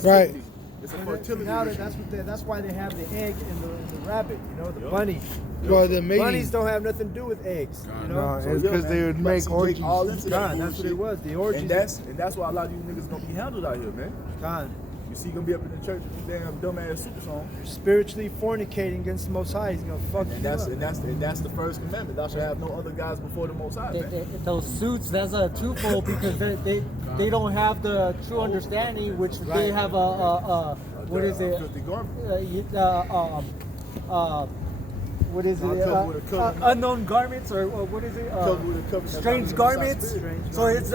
Right. It's a fertility. That's why they have the egg and the rabbit. You know, the bunny. Well, the mating. Bunnies don't have nothing to do with eggs. You know, No, it's because they would make orgies. All into that that's what it was. The orgies. And that's why a lot of you niggas gonna be handled out here, man. God. You see, gonna be up in the church with the damn dumbass super song. You're spiritually fornicating against the Most High. He's gonna fuck you up. And that's the first commandment. Thou shalt have no other gods before the Most High. Man. Those suits, that's a twofold because they don't have the true understanding, which they have what is it? Filthy garment. What is it? Unknown garments, or what is it? Strange garments. So it's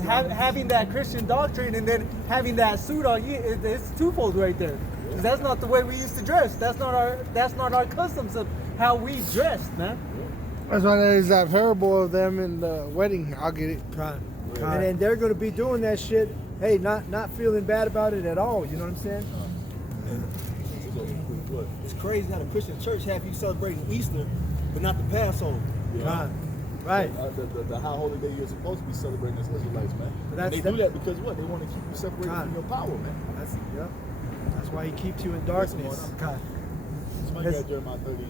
having that Christian doctrine and then having that suit on you. It's twofold right there. 'Cause that's not the way we used to dress. That's not our customs of how we dressed, man. That's why there's that parable of them in the wedding. I'll get it. And then they're gonna be doing that shit. Hey, not feeling bad about it at all. You know what I'm saying? It's crazy how the Christian church have you celebrating Easter, but not the Passover. Yeah. Right. The high holy day you're supposed to be celebrating as Israelites, man. But they do that because what? They want to keep you separated from your power, man. That's why he keeps you in darkness. Somebody got Jeremiah 30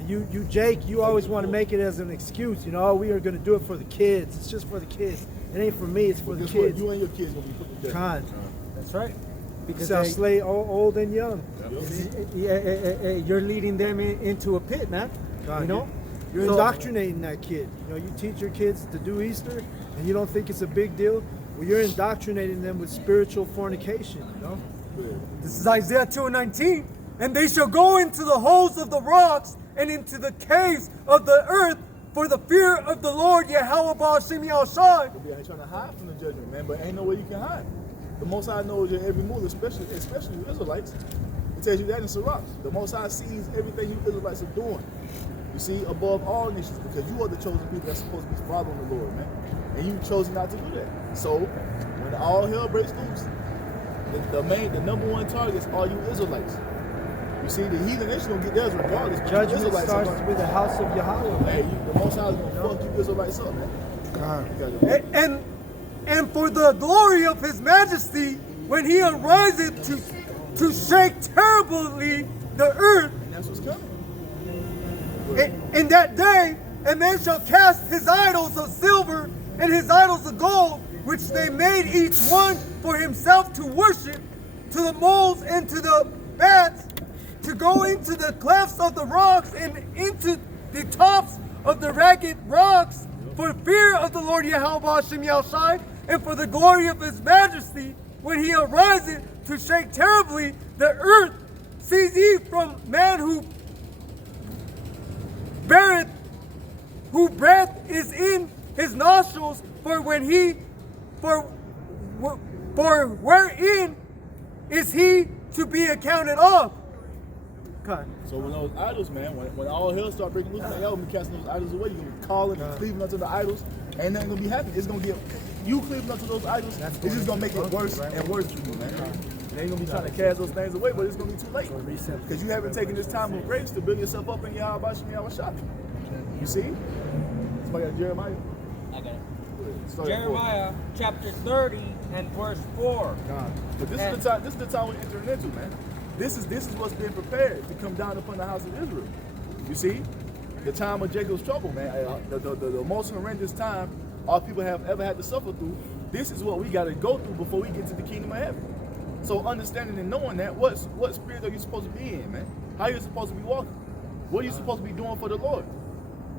and you Jake, you always want to make it as an excuse. You know, oh, we are going to do it for the kids. It's just for the kids. It ain't for me. It's for the kids. You and your kids gonna be put to death. That's right. Because they'll slay old and young. You're leading them into a pit, man. You know? You're indoctrinating that kid. You know, you teach your kids to do Easter and you don't think it's a big deal. Well, you're indoctrinating them with spiritual fornication, you know? This is Isaiah 2:19. And they shall go into the holes of the rocks and into the caves of the earth, for the fear of the Lord Yahweh Ba'Shem Yahshai. You'll be trying to hide from the judgment, man, but ain't no way you can hide. The Most High knows your every move, especially you Israelites. It tells you that in Sirach. The Most High sees everything you Israelites are doing. You see, above all nations, because you are the chosen people that's supposed to be following the Lord, man. And you chose not to do that. So, when all hell breaks loose, the number one target is all you Israelites. You see, the heathen nation gonna get theirs regardless. Judgment starts with the house of Yahweh. Hey, the Most High is gonna fuck you Israelites up, man. And for the glory of his majesty, when he ariseth to shake terribly the earth, And that's what's coming. in that day, and man shall cast his idols of silver and his idols of gold, which they made each one for himself to worship, to the moles and to the bats, to go into the clefts of the rocks and into the tops of the ragged rocks, for fear of the Lord Yahweh Hashem Yahushai, and for the glory of his majesty, when he ariseth to shake terribly the earth. Sees ye from man who breath is in his nostrils, for wherein is he to be accounted of? God. So when those idols, man, when all hell start breaking loose, man, y'all gonna be casting those idols away. You're gonna be calling and cleaving unto the idols. Ain't nothing gonna be happening. It's gonna get you cleaving unto those idols. It's just gonna make it worse and worse for you, man. They ain't gonna be trying to cast those things away, but it's gonna be too late. Because you haven't taken this time of grace to build yourself up in Yahweh B'Shem Yahushua. You see? Somebody got Jeremiah? I got it. Jeremiah chapter 30 and verse 4. But this is the time we're entering into, man. This is what's being prepared to come down upon the house of Israel. You see? The time of Jacob's trouble, man. The most horrendous time our people have ever had to suffer through. This is what we got to go through before we get to the kingdom of heaven. So understanding and knowing that, what spirit are you supposed to be in, man? How are you supposed to be walking? What are you supposed to be doing for the Lord?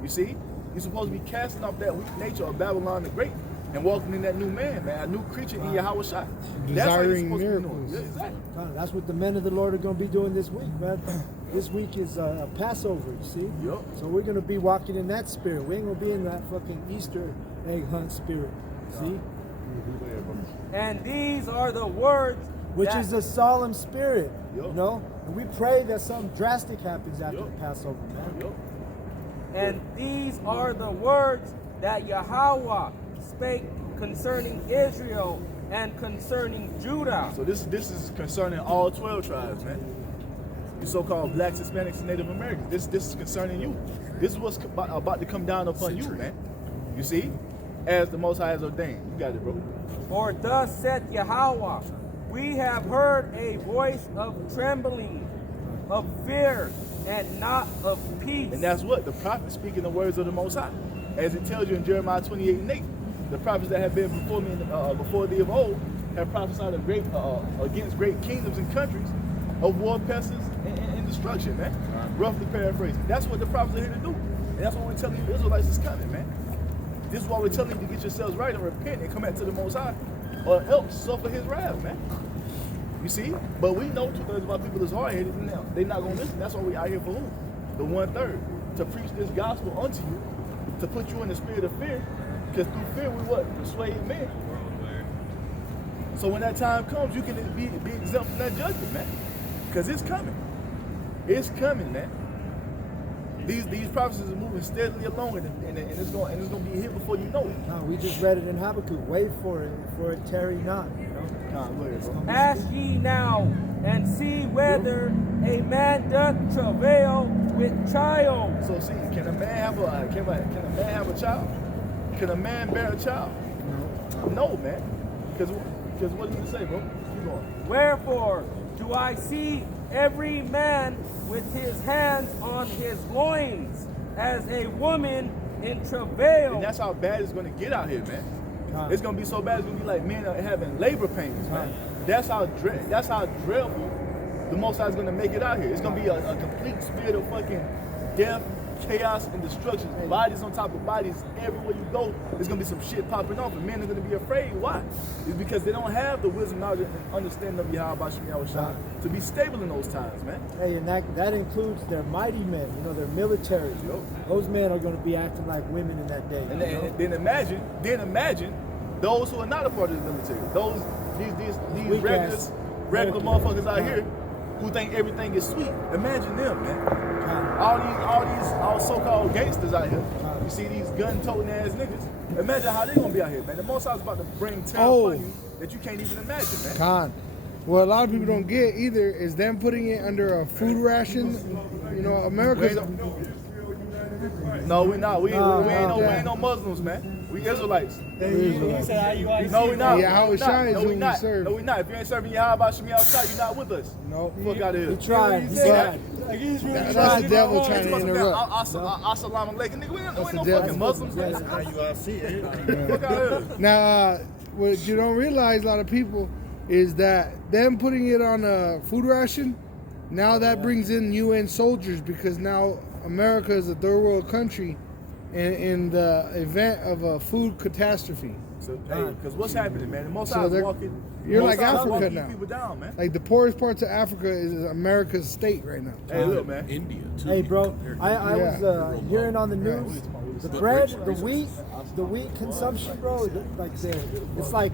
You see? You're supposed to be casting off that weak nature of Babylon the Great and walking in that new man, a new creature in Yahweh Shai. Desiring miracles. Yeah, exactly. That's what the men of the Lord are going to be doing this week, man. This week is a Passover, you see? Yep. So we're going to be walking in that spirit. We ain't going to be in that fucking Easter egg hunt spirit, see? And these are the words, which is a solemn spirit, Yep. you know? And we pray that something drastic happens after Yep. the Passover, man. Yep. and these are the words that Yahweh spake concerning Israel and concerning Judah. So this is concerning all 12 tribes, man. You so-called blacks, Hispanics, and Native Americans. This is concerning you. This is what's about to come down upon you, man. You see? As the Most High has ordained. You got it, bro. For thus saith Yahweh, we have heard a voice of trembling, of fear, and not of peace. And that's what the prophet speaking the words of the Most High, as it tells you in Jeremiah 28:8. The prophets that have been before me, before thee of old, have prophesied against great kingdoms and countries, of war, pestilence, and destruction, man. Roughly paraphrasing. That's what the prophets are here to do, and that's what we're telling you. The Israelites is coming, man. This is why we're telling you to get yourselves right and repent and come back to the Most High, or else suffer His wrath, man. You see? But we know 2/3 of our people is hard-headed, and they're not gonna listen. That's why we out here for who? The 1/3, to preach this gospel unto you, to put you in the spirit of fear, because through fear we what? Persuade men. So when that time comes, you can be exempt from that judgment, man. Because it's coming. It's coming, man. These prophecies are moving steadily along, and it's going to be here before you know it. No, we just read it in Habakkuk. Wait for it tarry not. You know? Nah, look at it, bro. Ask ye now, and see whether a man doth travail with child. So see, can a man have a child? Can a man bear a child? No, man. Because what did you say, bro? Keep going. Wherefore do I see every man with his hands on his loins, as a woman in travail. And that's how bad it's going to get out here, man. It's going to be so bad, it's going to be like men are having labor pains, man. That's how dreadful the Most High is going to make it out here. It's going to be a complete spirit of fucking death, chaos, and destruction. Bodies on top of bodies everywhere you go. There's going to be some shit popping off, and men are going to be afraid. Why? It's because they don't have the wisdom, knowledge, and understanding of Yahweh Shah to be stable in those times, man. Hey, and that includes their mighty men, you know, their military. Those men are going to be acting like women in that day. And then imagine those who are not a part of the military. These regular motherfuckers out here who think everything is sweet. Imagine them, man. All so-called gangsters out here. You see these gun-toting ass niggas. Imagine how they gonna be out here, man. The Most High is about to bring terror upon you that you can't even imagine, man. Con. What a lot of people don't get either is them putting it under a food ration. You know, America's. No, we're not. We ain't no Muslims, man. We Israelites. He said IUIC. No, we're not. Yeah, how it shines no, when we we not. serve. No, we not. If you ain't serving Yahweh Shemi outside, you're not with us. No. Fuck out of here. He tried. He See that? tried. Like, he's really That's the devil trying to interrupt. Assalamu alaikum. Nigga, we ain't no the devil. fucking Muslims. That's Man. IUIC. Fuck out of here. Now, what you don't realize, a lot of people, is that them putting it on a food ration, now that brings in UN soldiers, because now America is a third world country in the event of a food catastrophe. So, hey, because what's happening, man? The Most So High is they're- walking. you're Most like High is Africa walking now. people down, man. Like the poorest parts of Africa is America's state right now. Hey, look, man. India too. Hey, bro, I Yeah. was hearing on the news, the But bread, rich- the wheat consumption, bro, like it's like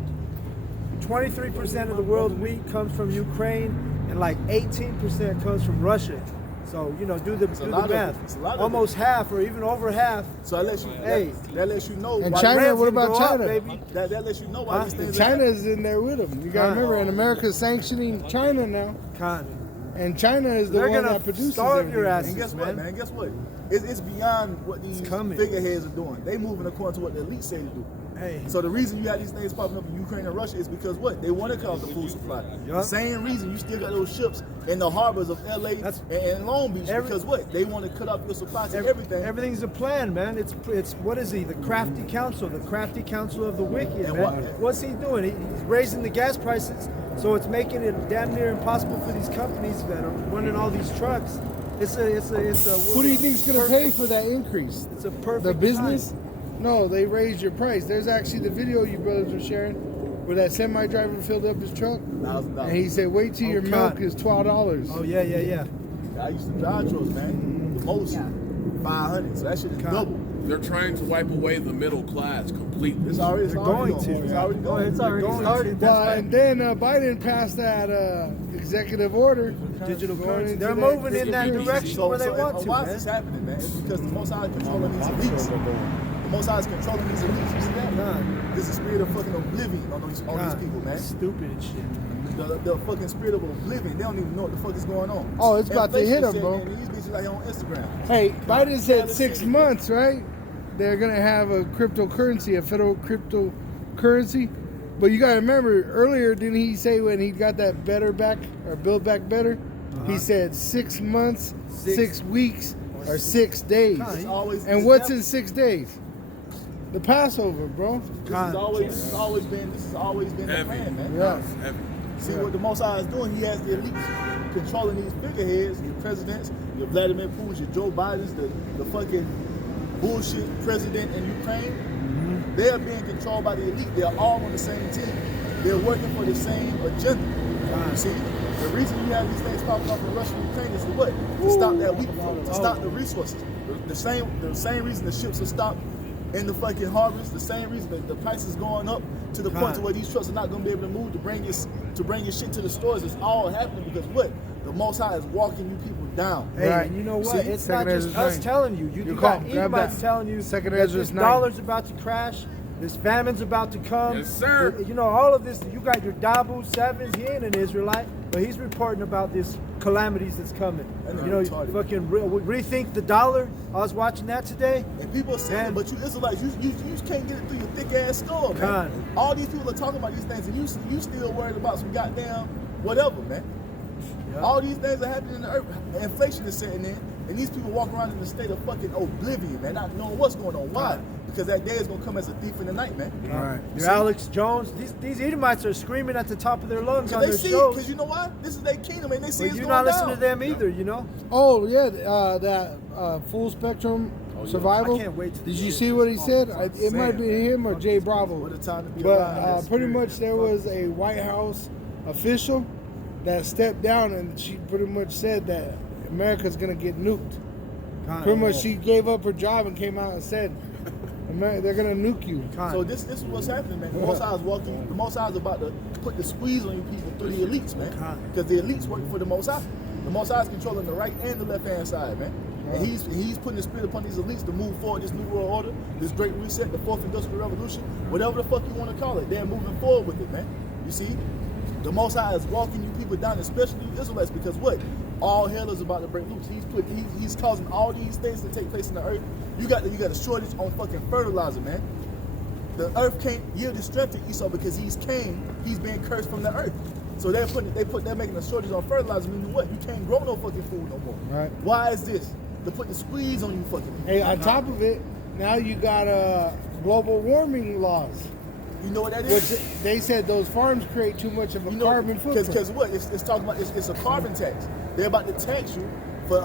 23% of the world's wheat comes from Ukraine, and like 18% comes from Russia. So, you know, do the lot of math. it. It's a lot of Almost half, or even over half. So that lets you, Hey. that lets you know. And why China, rents what can about go up, China? baby. That lets you know why these things are China's in there with them. You gotta remember, and America's sanctioning China now, Con. and China is the They're one gonna that produces starve your everything. asses. And guess what, man. man? Guess what? It's beyond what these coming. figureheads are doing. They moving according to what the elite say to do. Hey. So the reason you have these things popping up in Ukraine and Russia is because what? They want to cut off the food supply. The Yup. same reason you still got those ships in the harbors of LA and Long Beach, because what? They want to cut off your supply to everything. Everything's a plan, man. It's what is he? The crafty counsel of the wicked, And man. What's he doing? He's raising the gas prices, so it's making it damn near impossible for these companies that are running all these trucks. It's a. Who do you think's gonna pay for that increase? It's a perfect. The business? design. No, they raised your price. There's actually the video you brothers were sharing where that semi driver filled up his truck $1,000. and he said, "Wait till your milk God. is $12." Oh yeah. I used to drive trucks, man. The most 500, so that shit is double. They're trying to wipe away the middle class completely. It's already They're going going. to. It's already going. It's already. Well, and then Biden passed that executive order. Digital going currency. into They're that moving in that digital direction So, where they so want and to, why man. is this happening, man? It's because the Most High is controlling these elites. The Most High is controlling these elites. You see that? God. There's a spirit of fucking oblivion on these God. people, man. Stupid and shit. The fucking spirit of oblivion. They don't even know what the fuck is going on. Oh, it's about to hit Inflation 'em, bro. shit, man, These bitches out here on Instagram. Hey, Biden said 6 months, right? They're gonna have a cryptocurrency, a federal cryptocurrency. But you gotta remember earlier, didn't he say when he got that better back or build back better? He said 6 months, 6 weeks, or 6 days. It's always, And what's in 6 days? The Passover, bro. this has always been the Heavy. plan, man. Yeah. Heavy. See what the Most High is doing? He has the elites controlling these figureheads, your presidents, your Vladimir Putin, your Joe Biden's, the fucking bullshit president in Ukraine. They are being controlled by the elite. They are all on the same team. They're working for the same agenda. You see, the reason you have these things popping up in Russia and Ukraine is to what? To stop that wheat flow, to stop the resources. The same reason the ships are stopped in the fucking harbors. The same reason that the price is going up to the point to where these trucks are not going to be able to move to bring your shit to the stores. It's all happening because what? The Most High is walking you people down. Hey, Right. and you know what? See, It's not Second just Ezra us 9. telling you. You Your got call. Grab Edomites that. telling you Second that Ezra this 9. dollar's about to crash. This famine's about to come. Yes, sir. You know, all of this. You got your Dabu Sevens. He ain't an Israelite, but he's reporting about this calamities that's coming. That nigga You know, retarded. fucking rethink the dollar. I was watching that today. And people are saying, Man. but you Israelites, you can't get it through your thick ass skull, man. Con. All these people are talking about these things, and you still worried about some goddamn whatever, man. Yeah. All these things are happening in the earth. Inflation is setting in, and these people walk around in a state of fucking oblivion, man, not knowing what's going on. Why? Because that day is gonna come as a thief in the night, man. All right. Your Alex Jones. These Edomites are screaming at the top of their lungs on Because their they see, shows. because you know why? This is their kingdom, and they see But it's you're going not listening down. to them either, you know? Oh yeah, that full spectrum survival. I can't wait to Did see you it. see what he said? It might be him or Jay Bravo. What a time to be But alive. pretty much there was a White House official that stepped down, and she pretty much said that America's gonna get nuked. Pretty much, she gave up her job and came out and said, "They're gonna nuke you." So this is what's happening, man. The Most High is walking. The Most High is about to put the squeeze on you people through the elites, man. Because the elites work for the Most High. The Most High is controlling the right and the left hand side, man. And he's putting the spirit upon these elites to move forward this new world order, this great reset, the fourth industrial revolution, whatever the fuck you want to call it. They're moving forward with it, man. You see, the Most High is walking you people down, especially you Israelites, because what? All hell is about to break loose. He's causing all these things to take place in the earth. You got a shortage on fucking fertilizer, man. The earth can't yield its strength to Esau because he's Cain. He's being cursed from the earth. So they're making a shortage on fertilizer, meaning what? You can't grow no fucking food no more. Right. Why is this? To put the squeeze on you fucking people. Hey, on top of it, now you got global warming laws, You know what that which is? they said those farms create too much of a carbon footprint. Because what? It's talking about it's a carbon tax. They're about to tax you for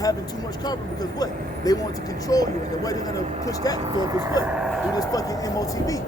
having too much carbon because what? They want to control you, and the way they're gonna push that forth is what? Through this fucking MOTV.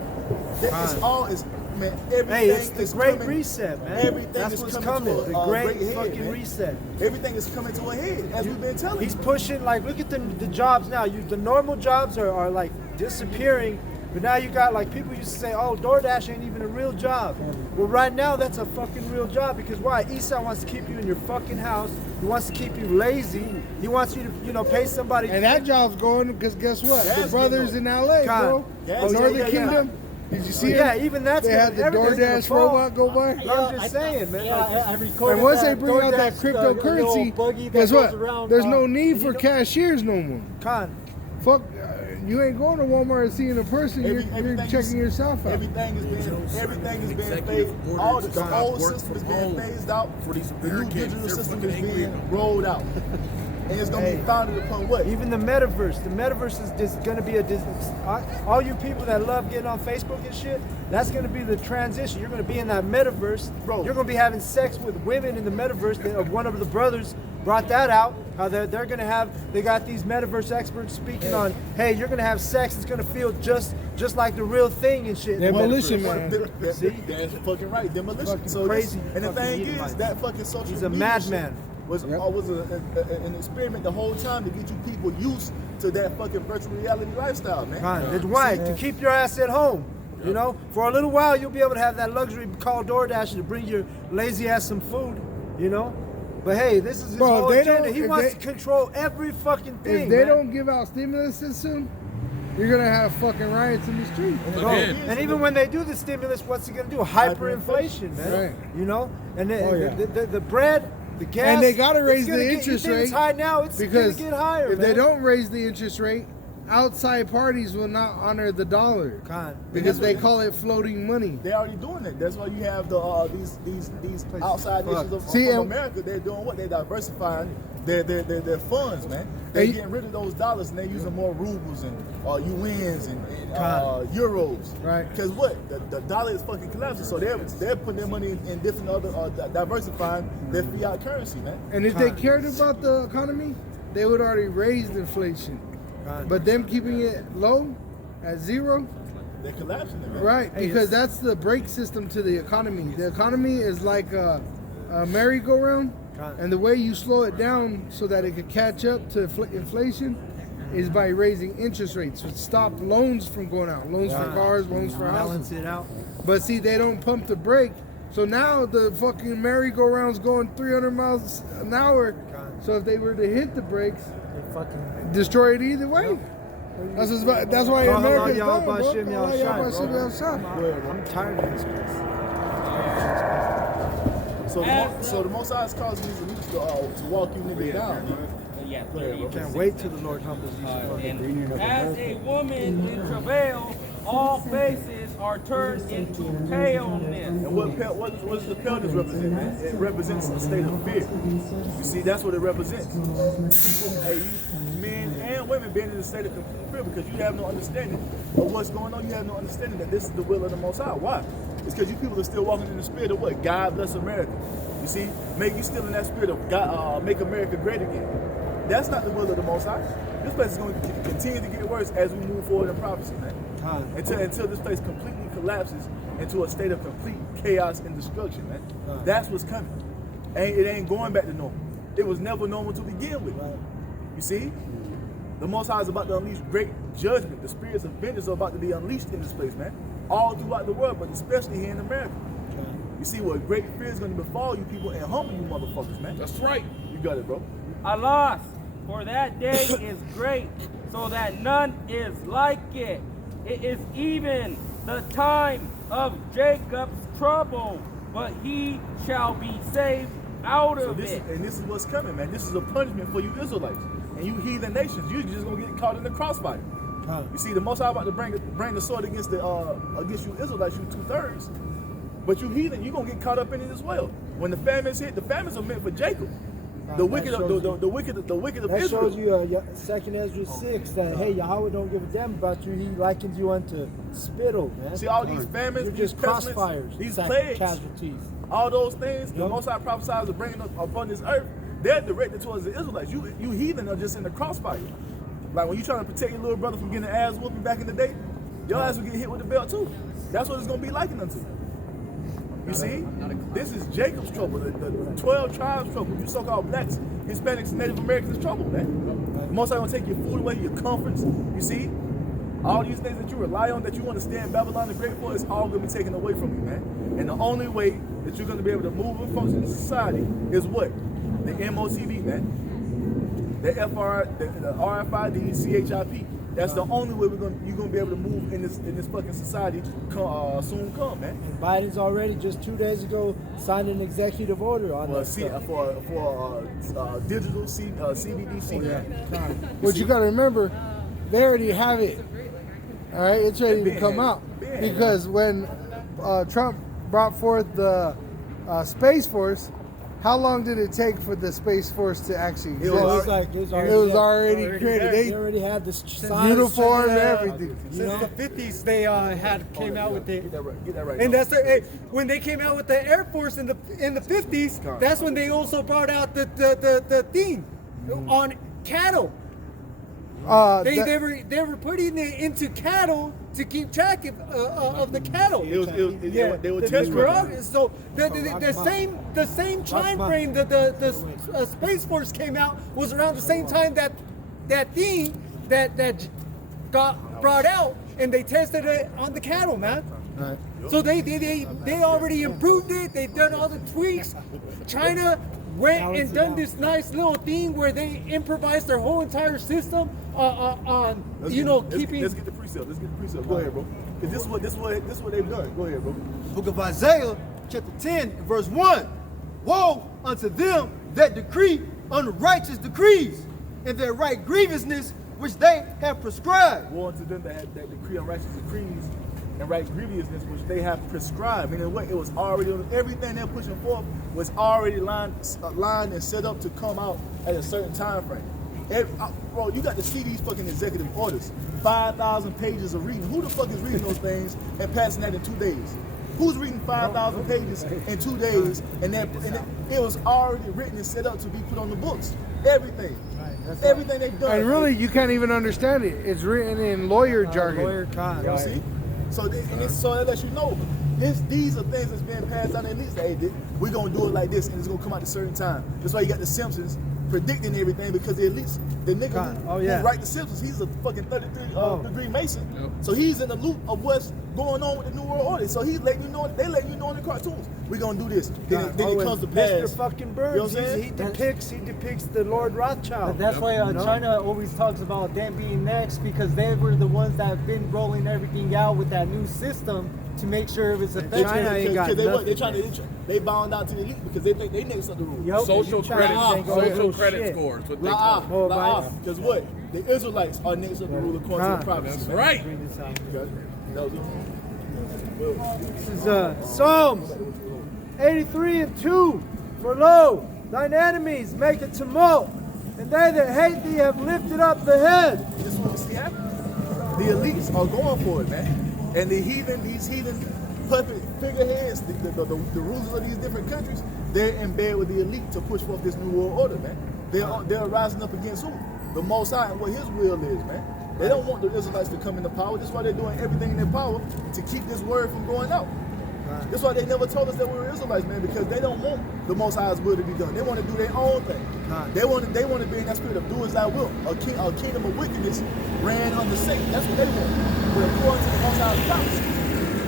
Man, everything Hey, it's the is Great coming, Reset, man. Everything That's is what's coming coming. to The a Great great head, fucking man. Reset. Everything is coming to a head, as we've been telling He's you. pushing, like, look at the jobs now. The normal jobs are like disappearing, but now you got, like, people used to say, oh, DoorDash ain't even a real job. Well, right now, that's a fucking real job because why? Esau wants to keep you in your fucking house. He wants to keep you lazy. He wants you to, pay somebody. And that job's going because guess what? Gas The brothers getting in LA, bro. Gas Northern getting- Kingdom. Did you see Yeah, it? even that's They had the everything's gonna DoorDash fall. robot go by. I'm just saying, man. Yeah, like, I recorded And once they that bring out that DoorDash, little buggy cryptocurrency, that guess what? goes around, There's no need and for you know- cashiers no more. Con. Fuck, you ain't going to Walmart and seeing a person. You're Everything checking is- yourself out. Everything is being Executive phased. All the orders old work system is from being home phased out. for these The new Americans. digital They're system fucking is angry being about it. rolled out. And it's gonna be founded upon what? Even the metaverse. The metaverse is just going to be all you people that love getting on Facebook and shit, that's going to be the transition. You're going to be in that metaverse. Bro. You're going to be having sex with women in the metaverse. One of the brothers brought that out. How they're going to have, they got these metaverse experts speaking on, hey, you're going to have sex. It's going to feel just like the real thing and shit. in the Demolition metaverse. Man. See? That's fucking right. Demolition. Fucking So crazy and the fucking thing Edomite. is, that fucking social He's a media madman. shit was an experiment the whole time to get you people used to that fucking virtual reality lifestyle, man. That's why, to keep your ass at home. You know, for a little while, you'll be able to have that luxury call DoorDash to bring your lazy ass some food, you know? But hey, this is his Bro, whole if they agenda. don't- He if wants they- to control every fucking thing. If they man. don't give out stimuluses soon, you're gonna have fucking riots in the street. Bro, Again. and even when they do the stimulus, what's it gonna do? Hyperinflation, man. Right. You know, and Oh, yeah. the bread, the gas, And they gotta it's raise gonna the get- interest you think rate It's high now. It's because gonna get higher. if they man. don't raise the interest rate, outside parties will not honor the dollar Con. because they call it floating money. They already doing it. That's why you have the these outside nations of See, and- America. They're doing what? They're diversifying their funds, man. They're Hey. getting rid of those dollars and they're using more rubles and yuans and euros. Right. Because what? The dollar is fucking collapsing. So they're putting their money in different other diversifying their fiat currency, man. And if they cared about the economy, they would already raise inflation. But them keeping it low at zero, They're collapsing it, man. right? Because that's the brake system to the economy. The economy is like a merry-go-round, and the way you slow it down so that it could catch up to inflation is by raising interest rates, which stop loans from going out. Loans for cars, loans for houses. Balance it out. But see, they don't pump the brake. So now the fucking merry-go-round's going 300 miles an hour. So if they were to hit the brakes, They're fucking. destroy it either way. That's why Bro, America's y'all dying, about bro. shimmy Allah, y'all about shimmy outside, outside. I'm tired of this place. So the Most High is causing these elites to walk you niggas down. Yeah, Can't wait till the Lord humbles these fucking. as a woman in travail, all faces are turned into paleness. And what does the paleness represent, man? It represents a state of fear. You see, that's what it represents. People, hey, men and women being in a state of complete fear because you have no understanding of what's going on. You have no understanding that this is the will of the Most High. Why? It's because you people are still walking in the spirit of what? God bless America. You see? You still in that spirit of God, make America great again. That's not the will of the Most High. This place is going to continue to get worse as we move forward in prophecy, man. Until this place completely collapses into a state of complete chaos and destruction, man. That's what's coming. It ain't going back to normal. It was never normal to begin with. You see? The Most High is about to unleash great judgment. The spirits of vengeance are about to be unleashed in this place, man. All throughout the world, but especially here in America. You see what great fear is going to befall you people and humble you motherfuckers, man. That's right. You got it, bro. Alas, for that day is great, so that none is like it. It is even the time of Jacob's trouble, but he shall be saved out of it. This is what's coming, man. This is a punishment for you Israelites and you heathen nations. You're just gonna get caught in the crossfire. You see, the Most High about to bring the sword against you Israelites, you 2/3. But you heathen, you're gonna get caught up in it as well. When the famines hit, the famines are meant for Jacob. The wicked of That Israel. shows you 2 Ezra 6 that hey, Yahweh don't give a damn about you. He likens you unto spittle, man. See all these famines, You're these just pestilences, crossfires, these plagues, casualties. all those things. The Yep. Most High prophesies of bringing upon this earth. They're directed towards the Israelites. You heathen are just in the crossfire. Like when you trying to protect your little brother from getting an ass whooping back in the day, your ass will get hit with the belt too. That's what it's gonna be likened unto. You see, this is Jacob's trouble, the 12 tribes trouble. You so-called blacks, Hispanics, Native Americans trouble, man. The Most High gonna take your food away, your comforts. You see, all these things that you rely on, that you understand Babylon the Great for, is all gonna be taken away from you, man. And the only way that you're gonna be able to move and function in society is what? The MOTV, man. The RFID, CHIP. That's the only way you're gonna be able to move in this fucking society soon come, man. And Biden's already just 2 days ago signed an executive order on that stuff. For digital CBDC. But you got to remember, they already have it. All right, it's ready to come out. Because when Trump brought forth the Space Force, how long did it take for the Space Force to actually exist? It was already created. They already had this Uniform and everything. Since the 50s, they came out with it. Get that right. And that's when they came out with the Air Force in the 50s. That's when they also brought out the thing on cattle. They were putting it into cattle to keep track of the cattle. They were test running. So the same time frame that the Space Force came out was around the same time that thing that got brought out, and they tested it on the cattle, man. Right. So they already improved it. They've done all the tweaks. China went and done this nice little thing where they improvised their whole entire system on keeping. Let's get the precept. Go ahead, bro. 'Cause this is what they've done. Go ahead, bro. Book of Isaiah, chapter 10, verse 1. Woe unto them that decree unrighteous decrees, and their right grievousness which they have prescribed. Woe unto them that decree unrighteous decrees and right grievousness which they have prescribed. Meaning what? It was already, everything they're pushing forth was already lined and set up to come out at a certain time frame. Bro, you got to see these fucking executive orders. 5,000 pages of reading. Who the fuck is reading those things and passing that in 2 days? Who's reading 5,000 pages in 2 days? And it was already written and set up to be put on the books. Everything. Everything they've done. And really, you can't even understand it. It's written in lawyer jargon. Lawyer con. You see? So that lets you know. These are things that's being passed down at least. Hey, we're going to do it like this, and it's going to come out at a certain time. That's why you got the Simpsons predicting everything, because the elites, the nigga who write the Simpsons, he's a fucking 33-degree Mason. Yep. So he's in the loop of what's going on with the New World Order. So he's letting you know, they letting you know in the cartoons, we're going to do this. Then it comes to pass. Mr. fucking Burns, you know he depicts the Lord Rothschild. That's why China always talks about them being next, because they were the ones that have been rolling everything out with that new system to make sure it was effective. China ain't got nothing. They bound out to the elite because they think they next up the rules. Social credit scores. What they call it. Because what? The Israelites are next up the rule according to the prophecy. That's right. This is Psalms 83:2. For lo, thine enemies make a tumult, and they that hate thee have lifted up the head. This is what we see happen. The elites are going for it, man. And these heathen puppet figureheads, the rulers of these different countries, they're in bed with the elite to push forth this new world order, man. They're rising up against who? The Most High and what His will is, man. They don't want the Israelites to come into power. That's why they're doing everything in their power to keep this word from going out. That's why they never told us that we were Israelites, man, because they don't want the Most High's will to be done. They want to do their own thing. They want to be in that spirit of do as thy will. A kingdom of wickedness ran under Satan. That's what they want. But according to the Most High's prophecy,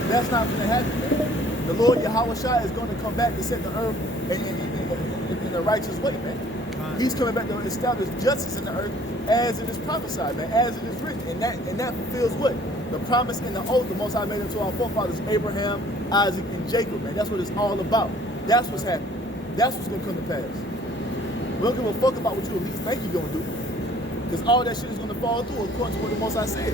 that's not going to happen, man. The Lord Yahweh Shai is going to come back to set the earth in a righteous way, man. He's coming back to establish justice in the earth as it is prophesied, man, as it is written. And that fulfills what? The promise and the oath the Most High made unto our forefathers, Abraham, Isaac, and Jacob, man. That's what it's all about. That's what's happening. That's what's going to come to pass. We don't give a fuck about what you at least think you're going to do. Because all that shit is going to fall through according to what the Most High said.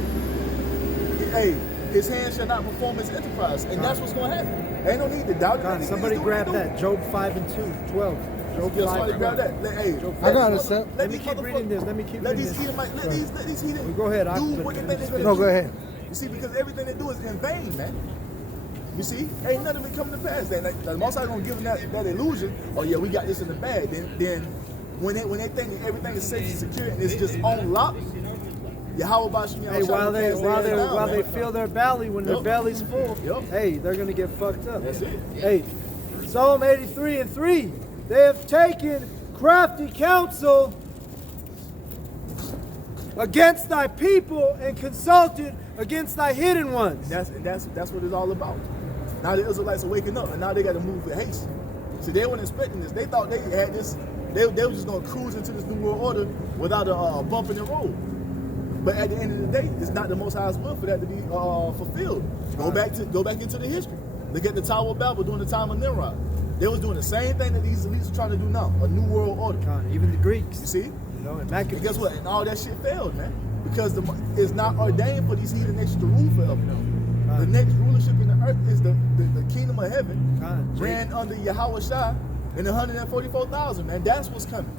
Hey, His hand shall not perform His enterprise. And that's what's going to happen. Ain't no need to doubt it. Somebody grab that. Job 5:2, 12. Job 5. Somebody grab that. I got it, sir. Let me keep reading this. Let these heathen go ahead. do what they think they're going to do. No, go ahead. You see, because everything they do is in vain, man. You see, ain't none of it coming to pass. The Most High gonna give them that illusion. Oh yeah, we got this in the bag. Then when they think that everything is safe and secure and it's just on lock, Yahweh Bashim. Hey, while they fill their belly, when their belly's full, hey, they're gonna get fucked up. That's it. Hey, Psalm 83:3. They have taken crafty counsel against thy people and consulted against thy hidden ones. That's what it's all about. Now the Israelites are waking up, and now they got to move with haste. See, they weren't expecting this. They thought they had this. They were just going to cruise into this new world order without a bump in the road. But at the end of the day, it's not the Most High's will for that to be fulfilled. Go back into the history. Look at the Tower of Babel during the time of Nimrod. They was doing the same thing that these elites are trying to do now, a new world order. Even the Greeks. You see? And guess what? And all that shit failed, man. Because it's not ordained for these heathen nations to rule forever. The next rulership in the earth is the kingdom of heaven, ran under Yahweh Shai and 144,000, man. That's what's coming.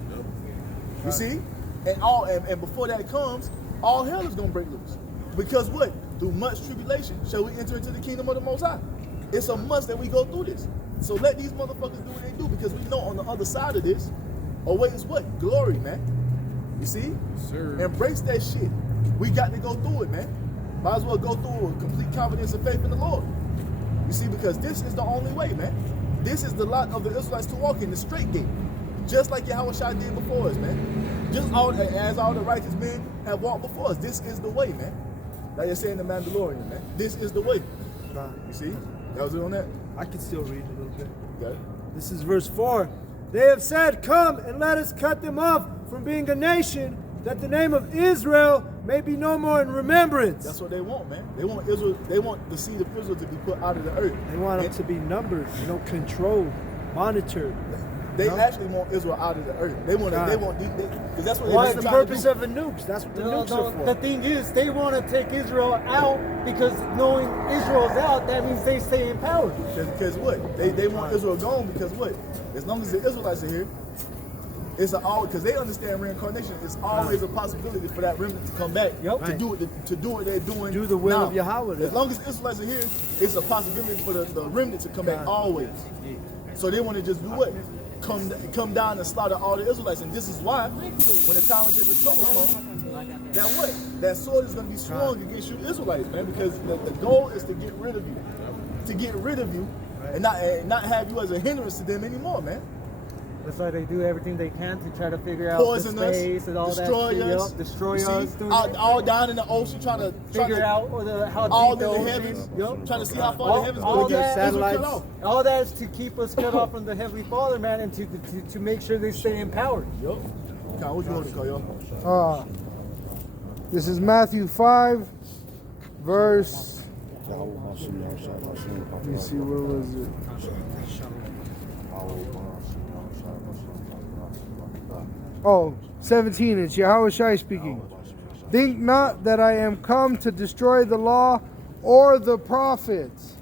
You see? And before that comes, all hell is gonna break loose. Because what? Through much tribulation shall we enter into the kingdom of the Most High. It's a must that we go through this. So let these motherfuckers do what they do, because we know on the other side of this awaits what? Glory, man. You see? Sir. Embrace that shit. We got to go through it, man. Might as well go through it with complete confidence and faith in the Lord. You see, because this is the only way, man. This is the lot of the Israelites to walk in, the straight gate. Just like Yahweh Shai did before us, man. Just as all the righteous men have walked before us. This is the way, man. Like you're saying the Mandalorian, man. This is the way. You see? That was it on that? I can still read a little bit. Got it? This is verse 4. They have said, come and let us cut them off from being a nation, that the name of Israel may be no more in remembrance. That's what they want, man. They want Israel. They want the seed of Israel to be put out of the earth. They want them to be numbered, controlled, monitored. They actually want Israel out of the earth. They want to. They want because that's what What's they're the trying purpose to do. of the nukes? That's what the nukes No, are for. the thing is, they want to take Israel out because knowing Israel's out, that means they stay in power. Because what? They want Israel gone because what? As long as the Israelites are here, it's all because they understand reincarnation. It's always a possibility for that remnant to come back to do what they're doing. Do the will now. of Yahweh. As long as the Israelites are here, it's a possibility for the remnant to come back always. So they want to just do what? Come down and slaughter all the Israelites. And this is why, when the time of Jacob's trouble comes, that what? That sword is going to be swung against you Israelites, man, because the goal is to get rid of you. To get rid of you and not have you as a hindrance to them anymore, man. That's why they do everything they can to try to figure out Poison the space us, and all destroy that. us, Destroy you us. see? Dude. All down in the ocean, trying to Figure out how all deep in the ocean heavens, is. trying to see how far the heavens all go to get that- Israel cut satellites. off. All that is to keep us cut off from the Heavenly Father, man, and to make sure they stay in power. Yup. Kyle, what you want to call y'all? This is Matthew 5, verse. Let me see, where was it? Oh, 17. It's Yahweh Shai speaking. Think not that I am come to destroy the law or the prophets.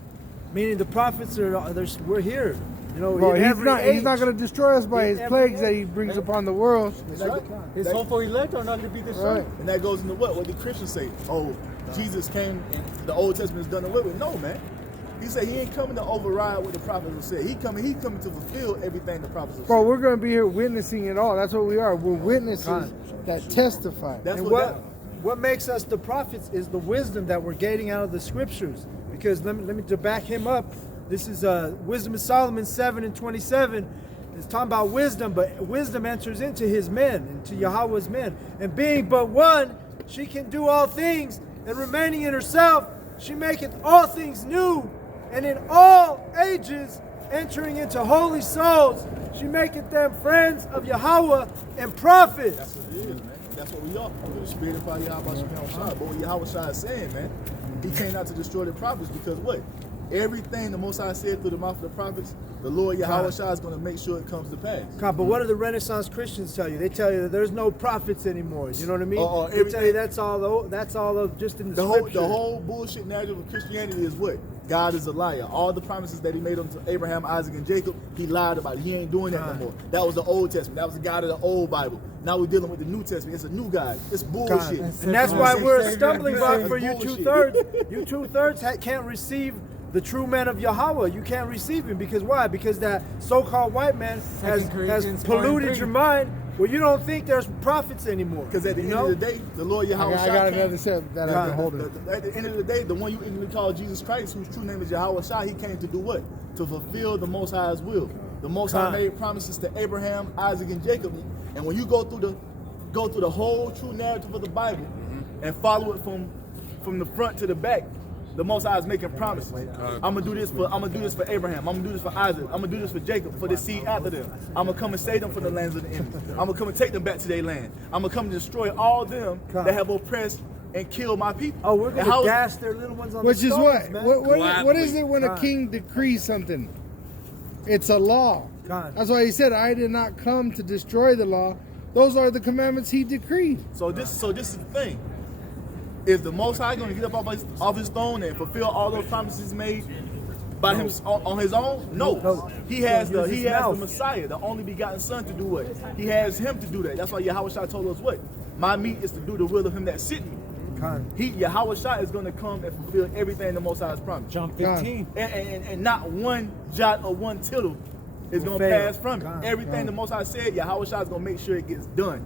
Meaning the prophets we're here. You know, Well, in he's every not. He's age. not going to destroy us by In his every plagues that age. he brings upon the world. His hopeful elect are not going to be destroyed. Right. And that goes into what? What the Christians say. Oh, Jesus came and the Old Testament is done away with. No, man. He said he ain't coming to override what the prophets have said. He coming to fulfill everything the prophets have Bro, said. we're going to be here witnessing it all. That's what we are. We're witnesses that testify. That's And what makes us the prophets is the wisdom that we're getting out of the scriptures. Because let me to back him up. This is Wisdom of Solomon 7:27. It's talking about wisdom, but wisdom enters into his men, into Yahweh's men. And being but one, she can do all things, and remaining in herself, she maketh all things new, and in all ages entering into holy souls, she maketh them friends of Yahweh and prophets. That's what it is, man. That's what we are. Through the spirit of Yahweh Shai. But what Yahweh Shai is saying, man, he came out to destroy the prophets because what? Everything the Most High said through the mouth of the prophets, the Lord Yahweh Shai is going to make sure it comes to pass. But what do the Renaissance Christians tell you? They tell you that there's no prophets anymore. You know what I mean? Or They tell you that's all just in the scripture. The whole bullshit narrative of Christianity is what? God is a liar. All the promises that he made unto Abraham, Isaac, and Jacob, he lied about it. He ain't doing that no more. That was the Old Testament. That was the God of the old Bible. Now we're dealing with the New Testament. It's a new God. It's bullshit. And that's why we're a stumbling block for you Bullshit. two-thirds. You two-thirds can't receive the true man of Yahweh. You can't receive him because why? Because that so-called white man has polluted your mind. Well, you don't think there's prophets anymore. Because at the end of the day, the Lord Yahweh I Shai got came- another set that I can hold it. At the end of the day, the one you ignorantly call Jesus Christ, whose true name is Yahweh Shai, he came to do what? To fulfill the Most High's will. The Most High made promises to Abraham, Isaac, and Jacob. And when you go through the whole true narrative of the Bible and follow it from the front to the back, the Most High is making promises. I'm gonna do this for Abraham. I'm gonna do this for Isaac. I'm gonna do this for Jacob, for the seed after them. I'm gonna come and save them from the lands of the enemy. I'm gonna come and take them back to their land. I'm gonna come and destroy all them that have oppressed and killed my people. Oh, we're gonna gas their little ones on Which the is stones, what? man. What is it when a king decrees something? It's a law. That's why he said, I did not come to destroy the law. Those are the commandments he decreed. So this is the thing. Is the Most High going to get up off his throne and fulfill all those promises made by him on his own? No. He has the Messiah, the only begotten Son, to do what? He has him to do that. That's why Yahweh Shai told us what? My meat is to do the will of him that sent me. Yahweh Shai is going to come and fulfill everything the Most High has promised. John 15. And not one jot or one tittle is going to pass from it. Everything the Most High said, Yahweh Shai is going to make sure it gets done.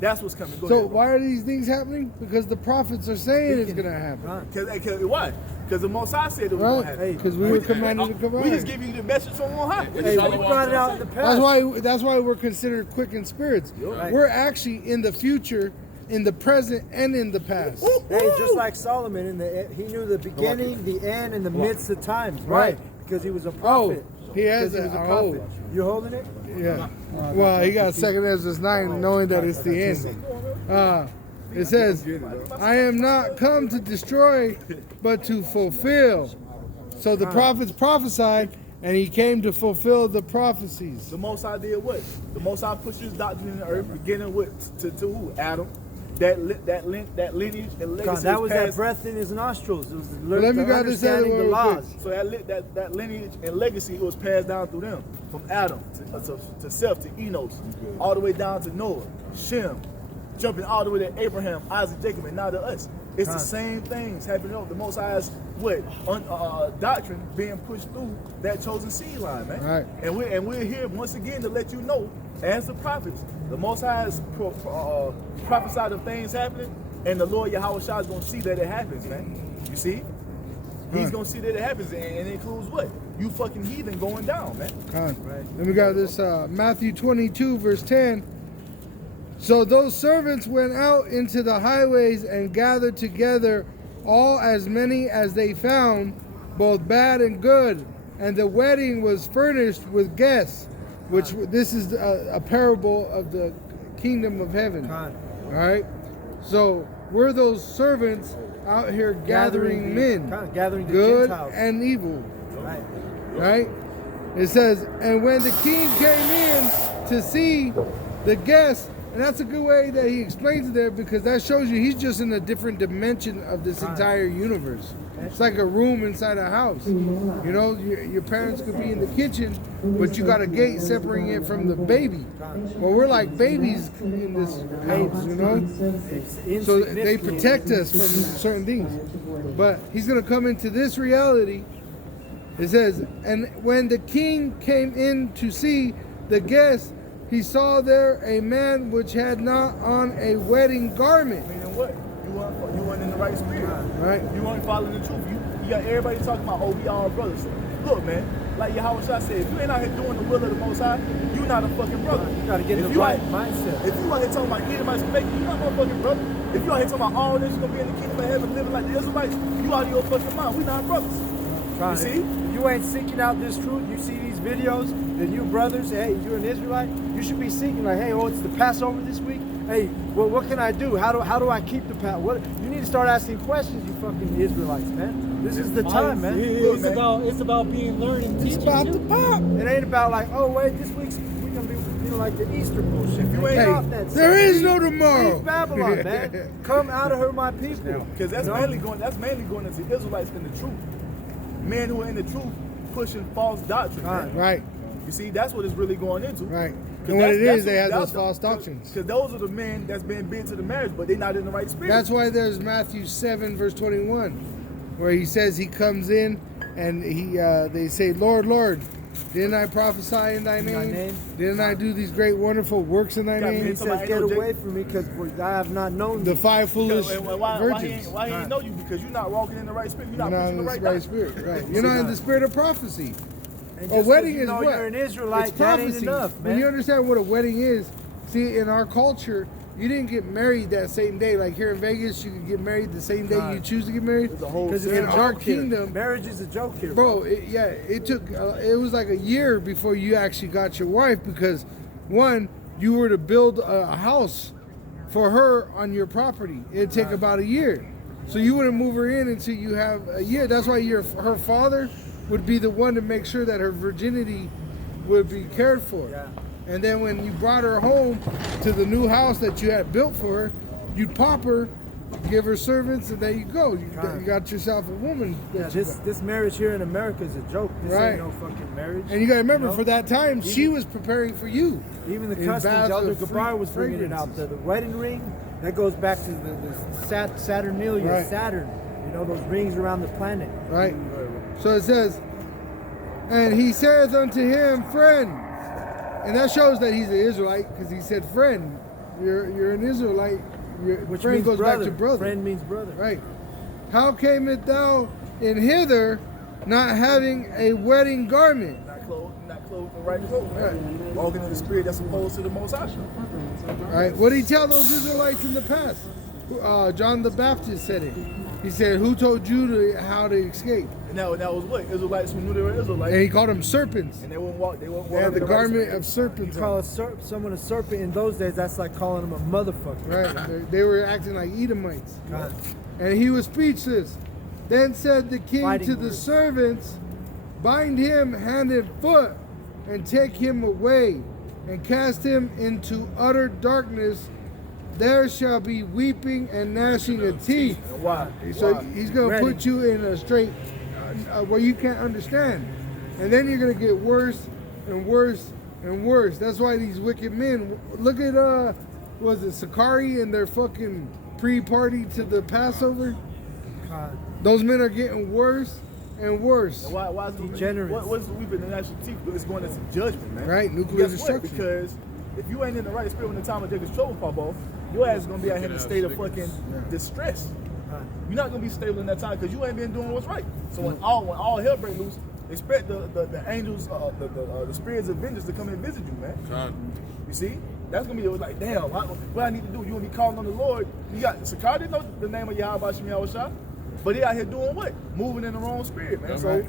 That's what's coming. Go So ahead. why are these things happening? Because the prophets are saying it's going to happen. Why? Because the Most High said it was going to happen. Because we were commanded to command. We just give you the message from on high. Hey, we brought it out in the past. That's why we're considered quick in spirits. Right. We're actually in the future, in the present, and in the past. Hey, just like Solomon, he knew the beginning, the end, and the midst of times. Right. Because he was a prophet. He has Because he was a that. prophet. You holding it? Yeah. Well, he got 2 Ezra 9, knowing that it's the end. It says, I am not come to destroy, but to fulfill. So the prophets prophesied, And he came to fulfill the prophecies. The Most High did what? The Most High pushed his doctrine in the earth, beginning with to who? Adam. That lineage and legacy. God, that was passed. that breath in his nostrils. It was Let me grab this other understanding the one real laws. quick. So that lineage and legacy was passed down through them, from Adam to Seth to Enos, all the way down to Noah, Shem, jumping all the way to Abraham, Isaac, Jacob, and now to us. It's the same things happening over the Most High's doctrine being pushed through that chosen seed line, man. Right. And we're here once again to let you know, as the prophets, the Most High has prophesied of things happening, and the Lord Yahweh Shah is going to see that it happens, man. You see? He's going to see that it happens, and it includes what? You fucking heathen going down, man. Right. Then we got this Matthew 22, verse 10. So those servants went out into the highways and gathered together all as many as they found, both bad and good. And the wedding was furnished with guests, which this is a parable of the kingdom of heaven. All right. So we're those servants out here gathering men, gathering the good Gentiles. and evil. Right. Right? It says, and when the king came in to see the guests, and that's a good way that he explains it there, because that shows you he's just in a different dimension of this entire universe. It's like a room inside a house. You know, your parents could be in the kitchen, but you got a gate separating it from the baby. Well, we're like babies in this house, you know? So they protect us from certain things. But he's going to come into this reality. It says, and when the king came in to see the guests, he saw there a man which had not on a wedding garment. Meaning what? You weren't in the right spirit. Right. You weren't following the truth. You got everybody talking about, oh, we all brothers. Look, man, like Yahweh Shah said, if you ain't out here doing the will of the Most High, you're not a fucking brother. You gotta get in the right mindset. If you out here talking about Edomites and Bacon, you're not no fucking brother. If you out here talking about all this, you're gonna be in the kingdom of heaven living like the Israelites, you out of your fucking mind. We not brothers. You see? If you ain't seeking out this truth, you see these videos, then you brothers, hey, you're an Israelite, you should be seeking like, hey, oh, it's the Passover this week. Hey, well, what can I do? How do I keep the Passover? You need to start asking questions, you fucking Israelites, man. This is the time, man. It's about being learned and teaching. It's about the pop. It ain't about like, oh wait, this week's we're gonna be like the Easter bullshit. If you ain't off that, there is no tomorrow. Leave Babylon, man. Come out of her, my people. Because that's mainly going as the Israelites in the truth. Men who are in the truth pushing false doctrine. Right. You see, that's what it's really going into. Right. And what it is, they have those false doctrines. Because those are the men that's been bid to the marriage, but they're not in the right spirit. That's why there's Matthew 7, verse 21, where he says he comes in and they say, Lord, Lord, didn't I prophesy in thy name? Didn't I do these great, wonderful works in thy name? He says, get away from me because I have not known the five foolish virgins. Why he ain't know you? Because you're not walking in the right spirit. You're not pushing the right spirit. Right. You're not in the spirit of prophecy. A wedding is what? You're an Israelite, it's that prophecy. ain't enough, man. When you understand what a wedding is, see, in our culture, you didn't get married that same day. Like here in Vegas, you could get married the same day you choose to get married. Because in our kingdom, marriage is a joke here, bro. It took. It was like a year before you actually got your wife, because one, you were to build a house for her on your property. It'd take about a year, so you wouldn't move her in until you have a year. That's why her father would be the one to make sure that her virginity would be cared for. Yeah. And then when you brought her home to the new house that you had built for her, you'd pop her, give her servants, and there you go. You got yourself a woman. Yeah, this marriage here in America is a joke. This ain't no fucking marriage. And you got to remember, for that time, she was preparing for you. Even the customs, Elder Gabar was bringing it out. The wedding ring, that goes back to the Saturnalia, Saturn. You know, those rings around the planet. Right. So it says, and he saith unto him, friend. And that shows that he's an Israelite, because he said, friend. You're an Israelite. Which friend means goes brother. back to brother. Friend means brother. Right. How camest thou in hither, not having a wedding garment? Not clothed in right clothes. Right. Walking in the spirit that's opposed to the Most High. All right. What did he tell those Israelites in the past? John the Baptist said it. He said, who told you how to escape? And that was what? Israelites who knew they were Israelites. And he called them serpents. And they wouldn't walk. They had the garment of You serpents. call someone a serpent in those days, that's like calling them a motherfucker. Right. They were acting like Edomites. God. And he was speechless. Then said the king Fighting to the words. servants, bind him hand and foot, and take him away, and cast him into utter darkness. There shall be weeping and gnashing of teeth. Why? So he's going to put you in a straight where you can't understand. And then you're going to get worse and worse and worse. That's why these wicked men, look at, was it Sakari and their fucking pre-party to the Passover? Those men are getting worse and worse. And why is Degenerates. what's the weeping and gnashing of teeth? It's going into judgment, man. Right, nuclear Guess what? destruction. Because if you ain't in the right spirit when the time of Jacob's trouble pop off, your ass is going to be out here in a state of fucking distress. You're not going to be stable in that time because you ain't been doing what's right. So when all hell break loose, expect the angels, the spirits of vengeance to come and visit you, man. You see? That's going to be like, damn, what I need to do? You want to be calling on the Lord. You got, Sakar didn't know the name of Yahweh Shem Yahushua, but he out here doing what? Moving in the wrong spirit, man. So,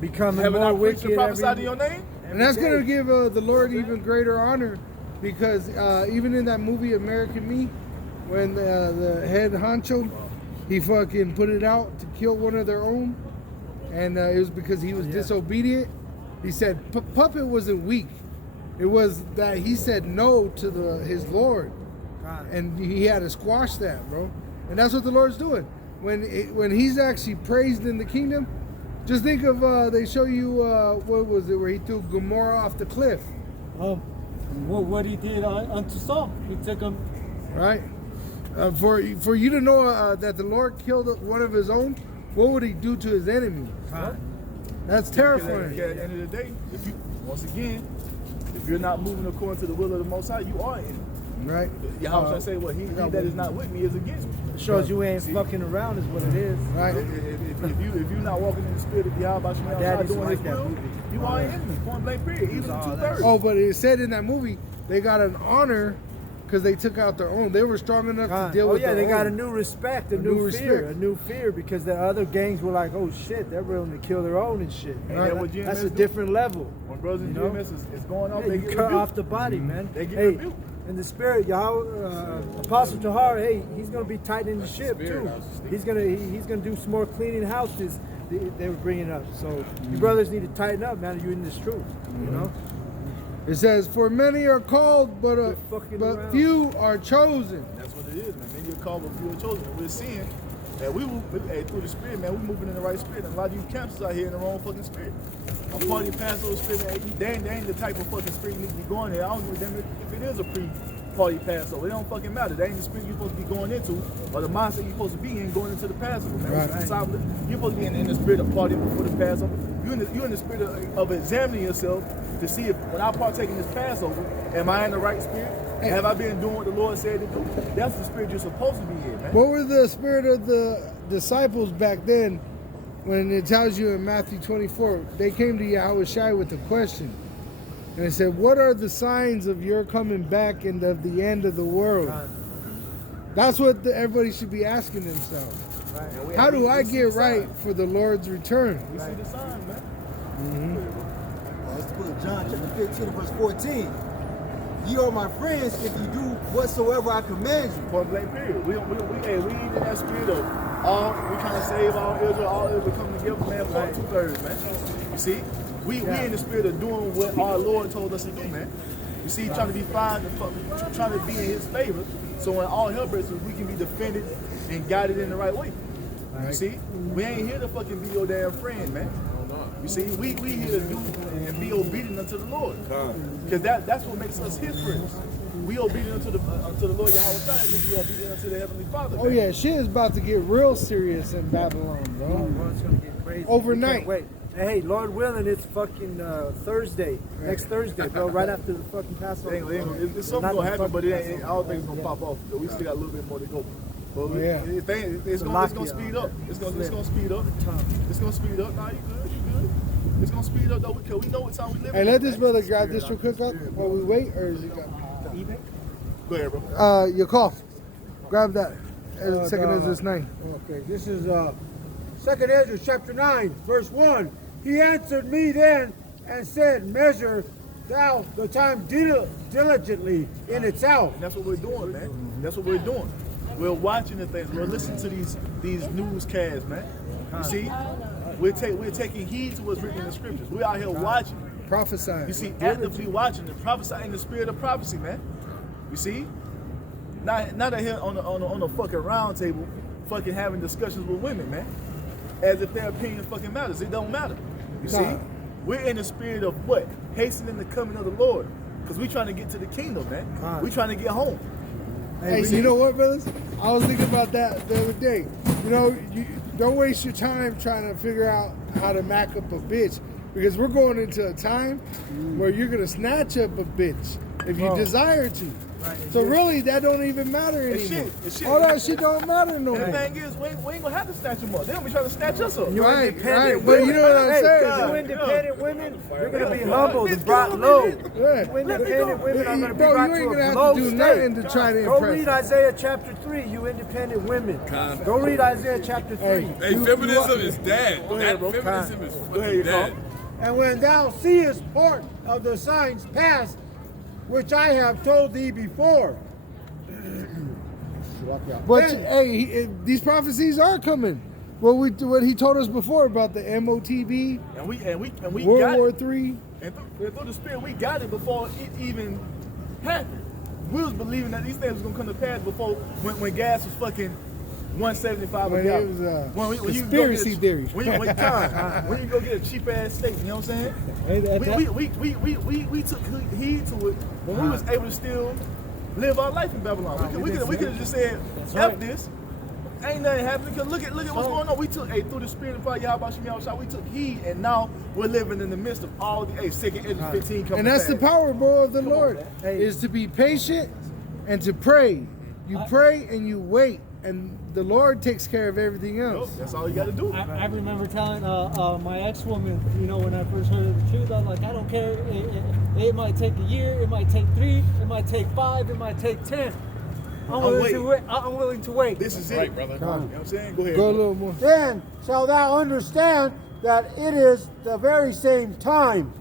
becoming having more our preacher wicked prophesy every- to your name? And that's going to give the Lord even greater honor, because even in that movie American Me, when the head honcho, he fucking put it out to kill one of their own, and it was because he was disobedient. He said Puppet wasn't weak. It was that he said no to his Lord, and he had to squash that, bro. And that's what the Lord's doing. When he's actually praised in the kingdom, just think of they show you what was it where he threw Gomorrah off the cliff, What he did unto Saul, he took him. right? For you to know that the Lord killed one of his own, what would he do to his enemy? That's terrifying. At the end of the day, if you're not moving according to the will of the Most High, you are in it. Right? Yahweh say, well, he that is not with me is against me. It shows you ain't fucking around is what it is. Right. If you're not walking in the spirit of Yahweh Shem Yahushua doing his will, you are an enemy. Point blank period. Even 2/3. Oh, but it said in that movie they got an honor because they took out their own. They were strong enough to deal with. Oh yeah, they their got a own. new respect, a new new fear, respect. a new fear, because the other gangs were like, oh shit, they're willing to kill their own and shit. Ain't that what GMS That's a do? different level. When brothers in You know? GMS is going off, Yeah, they you get cut rebuked. off the body, man. They get hey, rebuked. in the spirit, Apostle Tahar, hey, he's gonna be tightening the ship too. He's gonna do some more cleaning houses. They were bringing up. So you brothers need to tighten up, man. You're in this truth, you know. It says, "For many are called, but fucking around. few are chosen." That's what it is, man. Many are called, but few are chosen. And we're seeing that through the spirit, man, we're moving in the right spirit. And a lot of you camps out here in the wrong fucking spirit. A party Passover spirit, man, they ain't the type of fucking spirit you need to be going there. I don't give a damn if it is a pre-party Passover. It don't fucking matter. That ain't the spirit you're supposed to be going into, or the mindset you're supposed to be in going into the Passover, man. Right. You're supposed to be in the spirit of partying before the Passover. You're in the spirit of examining yourself to see if when I partake in this Passover, am I in the right spirit? Have I been doing what the Lord said to do? That's the spirit you're supposed to be in, man. What were the spirit of the disciples back then? When it tells you in Matthew 24, they came to Yahushua with a question. And they said, "What are the signs of your coming back and of the end of the world?" That's what everybody should be asking themselves. Right. How do I get right for the Lord's return? We see the signs, man. Let's go to John chapter 15, verse 14. Ye are my friends if you do whatsoever I command you. Point blank period. We ain't in that spirit of we trying to save all Israel come together, man, for 2/3, man. You see? We in the spirit of doing what our Lord told us to do, man. You see, trying to be fine, trying to be in his favor, so when all hell breaks loose, we can be defended and guided in the right way. You see? We ain't here to fucking be your damn friend, man. You see, we here to do and be obedient unto the Lord. Because that's what makes us his friends. We obedient unto the Lord Yahweh, means we obedient unto the Heavenly Father. Oh yeah, shit is about to get real serious in Babylon, bro. Oh, it's gonna get crazy. Overnight. Wait. Hey, Lord willing, it's fucking Thursday. Next Thursday, bro. Right after the fucking Passover. It's something gonna happen, but I don't think it's gonna pop off. We still got a little bit more to go. But it's gonna speed up. It's gonna speed up. It's gonna speed up. Nah, you good. It's gonna speed up though because we know what time we live in. Hey, let this brother grab this real quick up while we wait, or is he got? Go ahead, bro. Your call. Grab that. Second Ezra 9. Okay, this is Second Ezra chapter 9, verse 1. He answered me then and said, measure thou the time diligently in itself. And that's what we're doing, man. That's what we're doing. We're watching the things. We're listening to these newscasts, man. You see? We're taking heed to what's written in the scriptures. We're out here watching. Prophesying. You see, actively watching and prophesying in the spirit of prophecy, man. You see? Not out here on a fucking round table, fucking having discussions with women, man. As if their opinion fucking matters. It don't matter. You see? We're in the spirit of what? Hastening the coming of the Lord. Because we trying to get to the kingdom, man. We trying to get home. Hey, you know what, brothers? I was thinking about that the other day. You know, you don't waste your time trying to figure out how to mac up a bitch, because we're going into a time where you're gonna snatch up a bitch if you desire to. Right. So really, that don't even matter anymore. All that shit don't matter no more. And the thing is, we ain't gonna have to snatch them up. They're gonna be trying to snatch us up. Right. But you know what I'm saying? You independent women, you're gonna be humbled and brought low. You independent women are gonna be brought to a low state. You ain't gonna have to do nothing to try to impress. Go read Isaiah chapter 3, you independent women. Go read Isaiah chapter 3. Hey, feminism is dead. Feminism is fucking dead. And when thou seest part of the signs past, which I have told thee before. But hey, these prophecies are coming. What he told us before about the MOTB, and we World got War it. III, and through the spirit, we got it before it even happened. We was believing that these things was gonna come to pass before when gas was fucking 175 a gallon. It was conspiracy theory. When you go get a cheap ass steak, you know what I'm saying? We took heed to it when we was able to still live our life in Babylon. We could have just said, F this. Ain't nothing happening, because look at what's going on. We took through the spirit of Yahweh, we took heed, and now we're living in the midst of all the 2nd Ezra 15 coming. And that's the power, bro, of the Lord, on, is to be patient and to pray. You pray and you wait, and the Lord takes care of everything else. That's all you got to do. I remember telling my ex-woman, you know, when I first heard of the truth, I was like, I don't care. It might take a year, it might take 3, it might take 5, it might take 10. I'm willing to wait. This is right, it, brother. You know what I'm saying? Go ahead. Go a little more. Then shalt thou understand that it is the very same time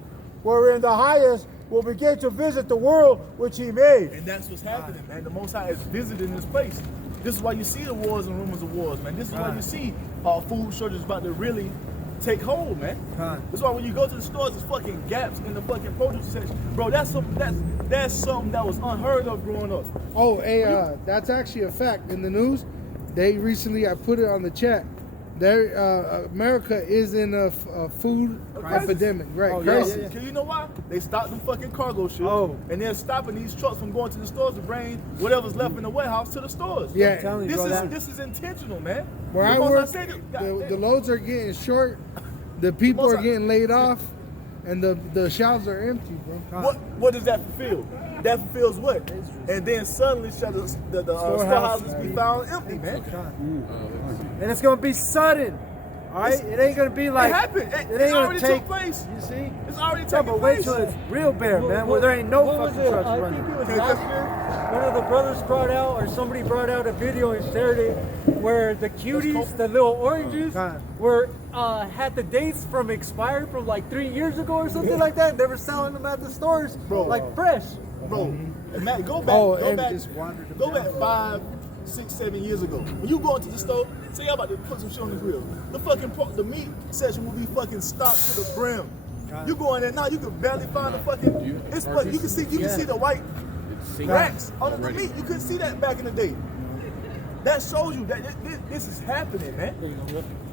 wherein the highest will begin to visit the world which he made. And that's what's happening, man. The Most High is visiting this place. This is why you see the wars and rumors of wars, man. This is why you see food shortages about to really take hold, man. That's why when you go to the stores, there's fucking gaps in the fucking produce section. Bro, that's something that was unheard of growing up. Oh, hey, that's actually a fact. In the news, they recently, I put it on the chat, America is in a food epidemic, right? Crisis. Yeah. Cause you know why? They stopped them fucking cargo ships, and they're stopping these trucks from going to the stores to bring whatever's left in the warehouse to the stores. Yeah, this is intentional, man. Where I work, the loads are getting short, the people are getting laid off, and the shelves are empty, bro. What does that fulfill? That fulfills what? And then suddenly the storehouses be found empty, man. And it's gonna be sudden. All right, it ain't gonna be like it happened. It ain't gonna take place. You see, it's already taking place. Wait till it's real bare, man. Where there ain't no fucking trucks running. I think it was last year. One of the brothers brought out, or somebody brought out a video and shared it, where the cuties, the little oranges, were had the dates from expired from like 3 years ago or something like that. They were selling them at the stores, like fresh. Bro, and Matt, go back 5, 6, 7 years ago. When you go into the store, say y'all about to put some shit on the grill, the meat section will be fucking stocked to the brim. You go in there now, you can barely find the fucking. You can see the white racks under the meat. You couldn't see that back in the day. That shows you that this is happening, man.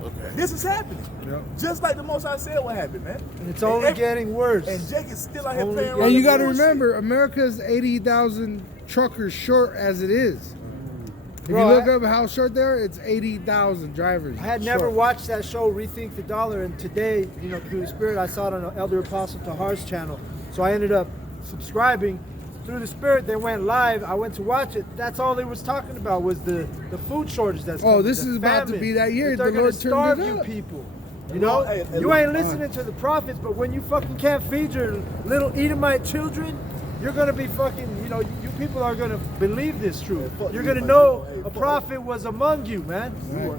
Okay. This is happening. Yep. Just like the Most High said what happened, man. And it's only getting worse. And Jake is still out here playing around. And you got to remember, America's 80,000 truckers short as it is. If you look up how short they are, it's 80,000 drivers. I had never watched that show, Rethink the Dollar, and today, you know, through the Spirit, I saw it on Elder Apostle Tahar's channel. So I ended up subscribing. Through the Spirit, they went live. I went to watch it. That's all they was talking about was the food shortage that's coming. This is about to be that year. They're going to starve you people. You know, you ain't listening to the prophets, but when you fucking can't feed your little Edomite children, you're going to be fucking, you know, you people are going to believe this truth. You're going to know a prophet was among you, man.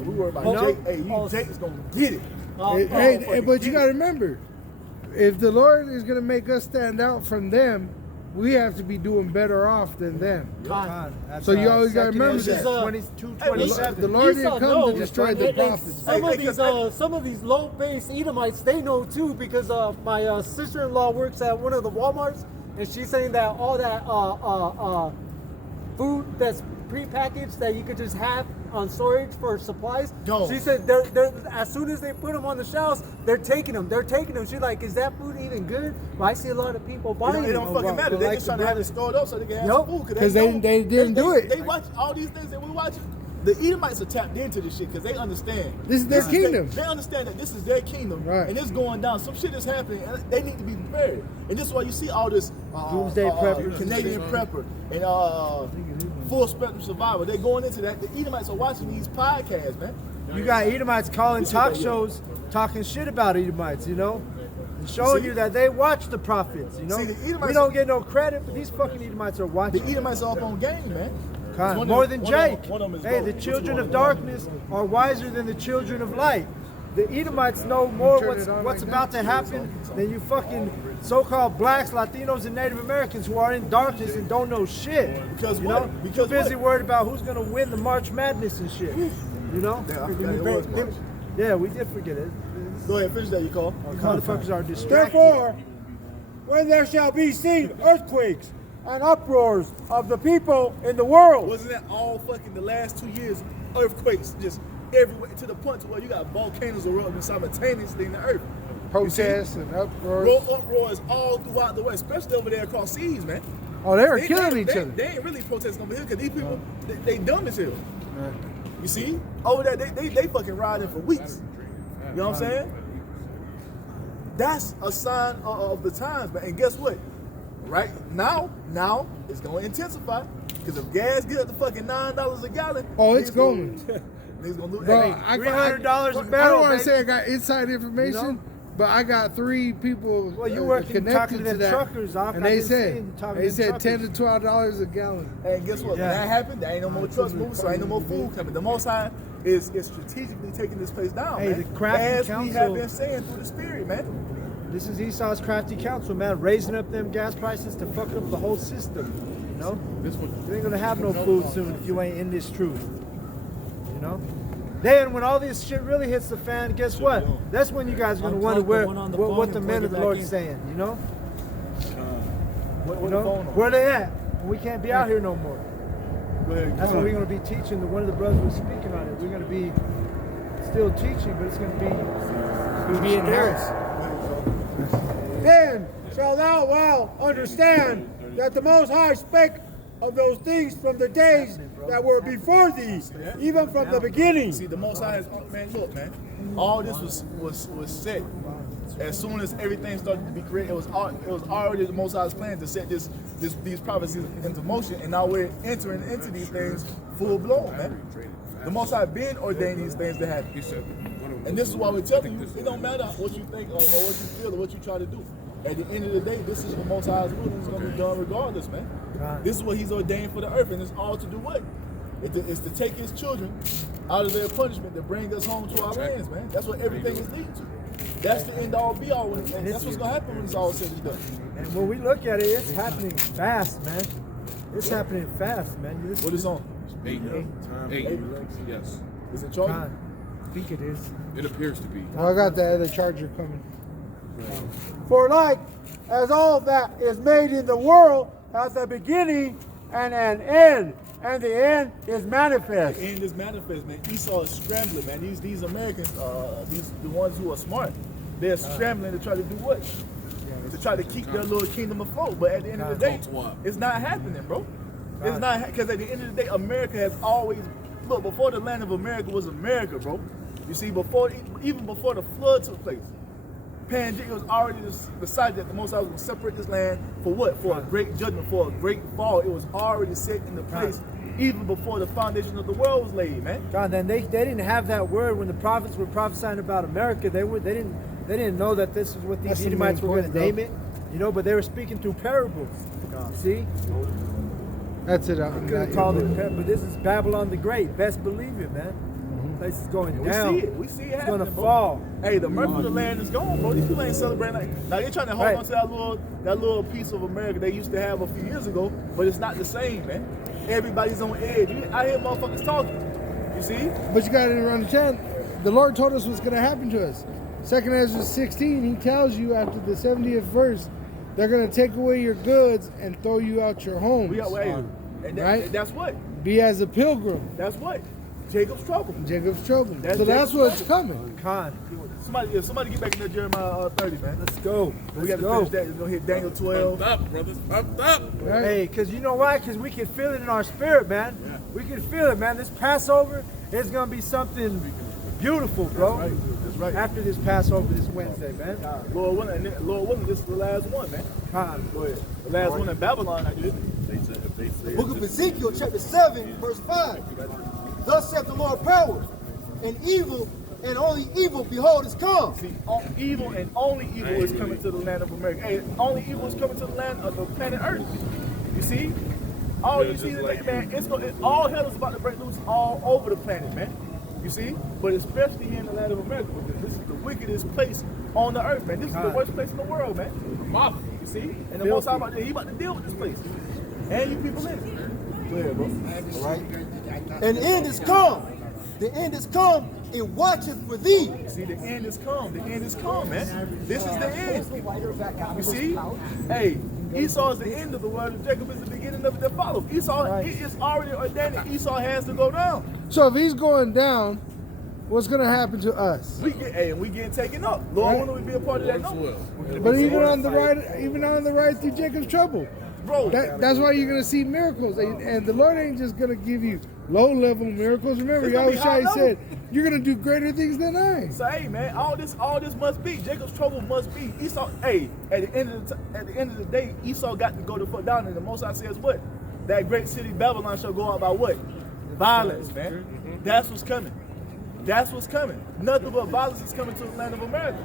We were about Jake. Hey, Jake is going to get it. But you got to remember, if the Lord is going to make us stand out from them, we have to be doing better off than them. God, So you always gotta remember that. 22:27. The Lord Esau didn't come knows. to destroy the prophets. Some of these low-based Edomites, they know too, because my sister-in-law works at one of the Walmarts, and she's saying that all that food that's prepackaged that you could just have on storage for supplies. Don't. She said they're as soon as they put them on the shelves, they're taking them. She's like, is that food even good? Well, I see a lot of people buying It don't fucking matter. They just trying to have it stored up so they can have some food. Because they didn't do it. They watch all these things that we watching. The Edomites are tapped into this shit because they understand. This is their kingdom. They understand that this is their kingdom, right? And it's going down. Some shit is happening, and they need to be prepared. And this is why you see all this Doomsday Prepper, Canadian Prepper, and Full Spectrum Survivor. They're going into that. The Edomites are watching these podcasts, man. You got Edomites calling talk shows, talking shit about Edomites, you know? And showing you that they watch the prophets, you know? We don't get no credit, but these fucking Edomites are watching. The Edomites are up on game, man. More than Jake. Hey, the children of darkness are wiser than the children of light. The Edomites know more what's about to happen than you fucking so-called blacks, Latinos, and Native Americans who are in darkness and don't know shit. Because you what? know, Because busy worried about who's gonna win the March Madness and shit. You know? Yeah, we did forget it. Go ahead, finish that. You call. Motherfuckers are distracted. Therefore, when there shall be seen earthquakes and uproars of the people in the world. Wasn't that all fucking the last 2 years? Earthquakes just everywhere to the point to where you got volcanoes erupting simultaneously in the earth. Protests and uproars. Uproars all throughout the West, especially over there across seas, man. Oh, they were killing each other. They ain't really protesting over here because these people, they dumb as hell. You see? Over there, they fucking riding for weeks. You know what I'm saying? That's a sign of the times, man. And guess what? Right now it's going to intensify because if gas get up to fucking $9 a gallon, it's going. Niggas gonna lose. Bro, $300 a barrel. I don't want to say I got inside information, but I got 3 people you working connected talking to to them that, truckers, and they said $10 to $12 a gallon. And guess what? When that happened, there ain't no more trucks moving, so ain't no more food coming. The Most High is strategically taking this place down, Hey, man. the crafty as council, we have been saying through the spirit, man. This is Esau's crafty council, man, raising up them gas prices to fuck up the whole system. You know? You ain't gonna have no food soon if you ain't in this truth. You know? Then when all this shit really hits the fan, guess what? That's when you guys are gonna wonder what the men of the Lord is saying, you know? Where they at? We can't be out here no more. That's what we're gonna be teaching. One of the brothers was speaking on it. We're gonna be still teaching, but it's gonna be enhanced. Then shall thou well understand that the Most High spake of those things from the days that were before thee, even from the beginning. See, the Most High is, man, look, man. All this was set as soon as everything started to be created. It was already the Most High's plan to set these prophecies into motion, and now we're entering into these things full blown, man. The Most High been ordained these things to happen. And this is why we're telling you, it don't matter what you think or what you feel or what you try to do. At the end of the day, this is the Most High's will, and it's going to be done regardless, man. This is what He's ordained for the earth, and it's all to do what? It's to take His children out of their punishment to bring us home to our lands, man. That's what everything is leading to. That's the end all be all, and that's what's going to happen when it's all said and done. And when we look at it, it's happening fast, man. It's happening fast, man. What is on? 8. Yes. Is it charging? I think it is. It appears to be. Well, I got the other charger coming. For like as all that is made in the world hath a beginning and an end, and the end is manifest. The end is manifest, man. Esau is scrambling, man. These Americans, the ones who are smart, they're scrambling to try to do what? To try to keep their little kingdom afloat. But at the end of the day, it's not happening, bro. It's not, because at the end of the day, America has always, look, before the land of America was America, bro. You see, even before the flood took place, it was already decided that the Most High was going to separate this land for what? For a great judgment, for a great fall. It was already set into place even before the foundation of the world was laid, man. God, then they didn't have that word when the prophets were prophesying about America. They didn't know that this is what these Edomites were going to name it, you know. But they were speaking through parables. See, that's it. you could have called it, but this is Babylon the Great. Best believe it, man. Place is going And down. we see it. We see it It's happening, gonna bro. fall. Hey, the mirth of the land is gone, bro. These people ain't celebrating. Now they're trying to hold Right. on to that little piece of America they used to have a few years ago, but it's not the same, man. Everybody's on edge. I hear motherfuckers talking. You see? But you got to understand, the Lord told us what's going to happen to us. 2 Ezra 16, he tells you after the 70th verse, they're going to take away your goods and throw you out your homes. We got Right? That's what. Be as a pilgrim. That's what. Jacob's trouble. Jacob's trouble. That's So that's Jacob's what's coming. Con. Somebody get back in there Jeremiah 30, man. Let's go. We got to finish that. We're going to hit Daniel 12. Pumped up, brothers. Pumped up. Right? Hey, because you know why? Because we can feel it in our spirit, man. Yeah. We can feel it, man. This Passover is going to be something beautiful, bro. That's right. After this Passover this Wednesday, man. Lord willing, this is the last one, man. Con. Go ahead. The last one in Babylon, I did. Book of Ezekiel, chapter 7, verse 5. Thus saith the Lord power, and evil, and only evil, behold, is come. See, evil and only evil is coming to the land of America. Hey, only evil is coming to the land of the planet Earth. You see? All you see today, man, all hell is about to break loose all over the planet, man. You see? But especially here in the land of America, because this is the wickedest place on the earth, man. This is the worst place in the world, man. You see? And the Most High about to, he about to deal with this place. And you people in it. Go ahead, bro. All right? And the end is come. The end is come. It watcheth for thee. See, the end is come. The end is come, man. This is the end. You see? Hey, Esau is the end of the world, and Jacob is the beginning of it that follows. Esau, it is already ordained that Esau has to go down. So if he's going down, what's going to happen to us? We getting taken up. Lord, when do we be a part of that? No. But even on the right through Jacob's trouble, Bro, that's why you're going to see miracles. And the Lord ain't just going to give you low-level miracles. Remember, It's gonna be Yahushua high said, you're going to do greater things than I. so hey, man, all this must be. Jacob's trouble must be. Esau, hey, at the end of the day, Esau got to go the fuck down, and the Most High says what? That great city Babylon shall go out by what? Violence, man. That's what's coming. That's what's coming. Nothing but violence is coming to the land of America.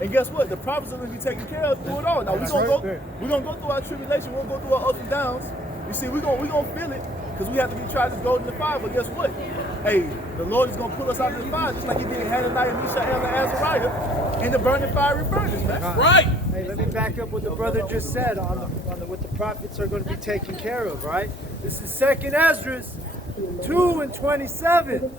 And guess what? The prophets are going to be taken care of through it all. Now we're gonna go through our tribulation. We're gonna go through our ups and downs. You see, we're gonna feel it because we have to be tried as gold in the fire. But guess what? Hey, the Lord is gonna pull us out of the fire just like He did Hananiah, Mishael, and Azariah in the burning fiery furnace, man. Right. Hey, let me back up what the brother just said on what the prophets are going to be taken care of, right? This is 2 Ezra 2 and 27.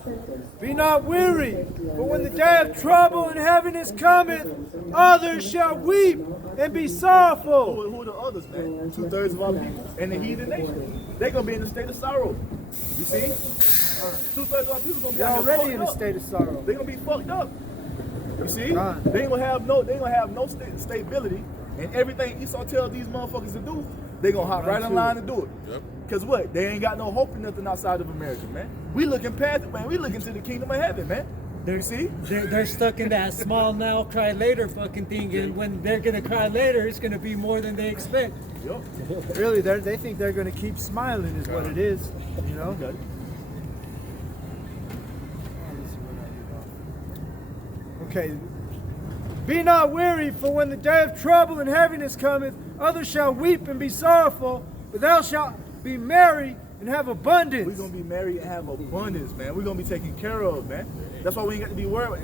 Be not weary, for when the day of trouble in heaven is coming, others shall weep and be sorrowful. Who are the others, man? 2/3 of our people and the heathen nation. They're gonna be in a state of sorrow. You see? 2/3 of our people gonna be They're out here already in a fucked up. state of sorrow. They're gonna be fucked up. You see? God. They ain't gonna have no stability, and everything Esau tells these motherfuckers to do, they gonna hop right in line to do it. Yep. Cause what? They ain't got no hope in nothing outside of America, man. We looking past it, man. We looking to the kingdom of heaven, man. You see? They're stuck in that smile now, cry later fucking thing, and when they're gonna cry later, it's gonna be more than they expect. Yup. Really, they think they're going to keep smiling is what it is, you know? Okay. Okay. Be not weary, for when the day of trouble and heaviness cometh, others shall weep and be sorrowful, but thou shalt be merry and have abundance. We're gonna be married and have abundance, man. We're gonna be taken care of, man. That's why we ain't got to be worried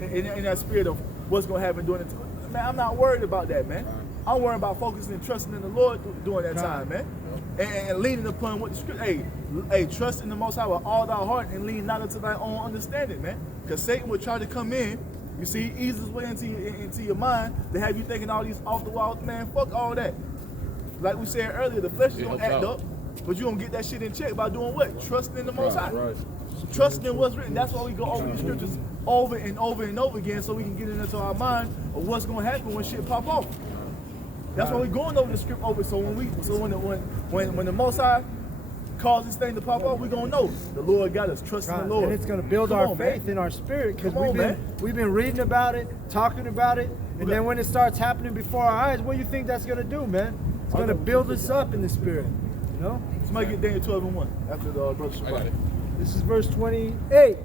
in that spirit of what's gonna happen during the time. Man, I'm not worried about that, man. I'm worried about focusing and trusting in the Lord during that time, man. And leaning upon what the script. Hey, trust in the Most High with all thy heart and lean not unto thy own understanding, man. Because Satan will try to come in. You see, ease his way into your mind to have you thinking all these off the wall, man. Fuck all that. Like we said earlier, the flesh is gonna act up, but you gonna get that shit in check by doing what? Trusting in the Most High. Right. Trusting in what's written. That's why we go over these scriptures over and over and over again, so we can get it into our mind of what's gonna happen when shit pop off. That's why we're going over the script over. So when the Most High cause this thing to pop off, we're gonna know the Lord got us. Trust in the Lord. And it's going to build Come our on, faith man. in our spirit because Come on, we've been reading about it, talking about it, and then when it starts happening before our eyes, what do you think that's going to do, man? It's going to build us up in the spirit, you know? Somebody get Daniel 12 and 1 after the brother I got it. This is verse 28.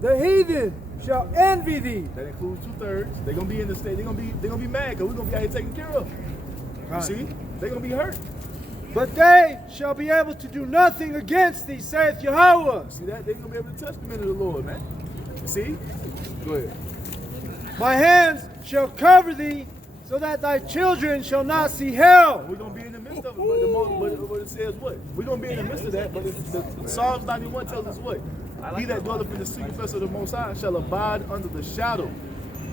The heathen shall envy thee. That includes 2/3. They're gonna be in the state. They're gonna be mad because we're gonna be out here taken care of. You see? They're gonna be hurt. But they shall be able to do nothing against thee, saith Yahweh. See that? They're gonna be able to touch the men of the Lord, man. You see? Go ahead. My hands shall cover thee, so that thy children shall not see hell. We're going to be in the midst of it, but it says what? We're going to be in the midst of that, but the Psalms 91 tells us what? He that dwelleth in the secret place of the Most High shall abide under the shadow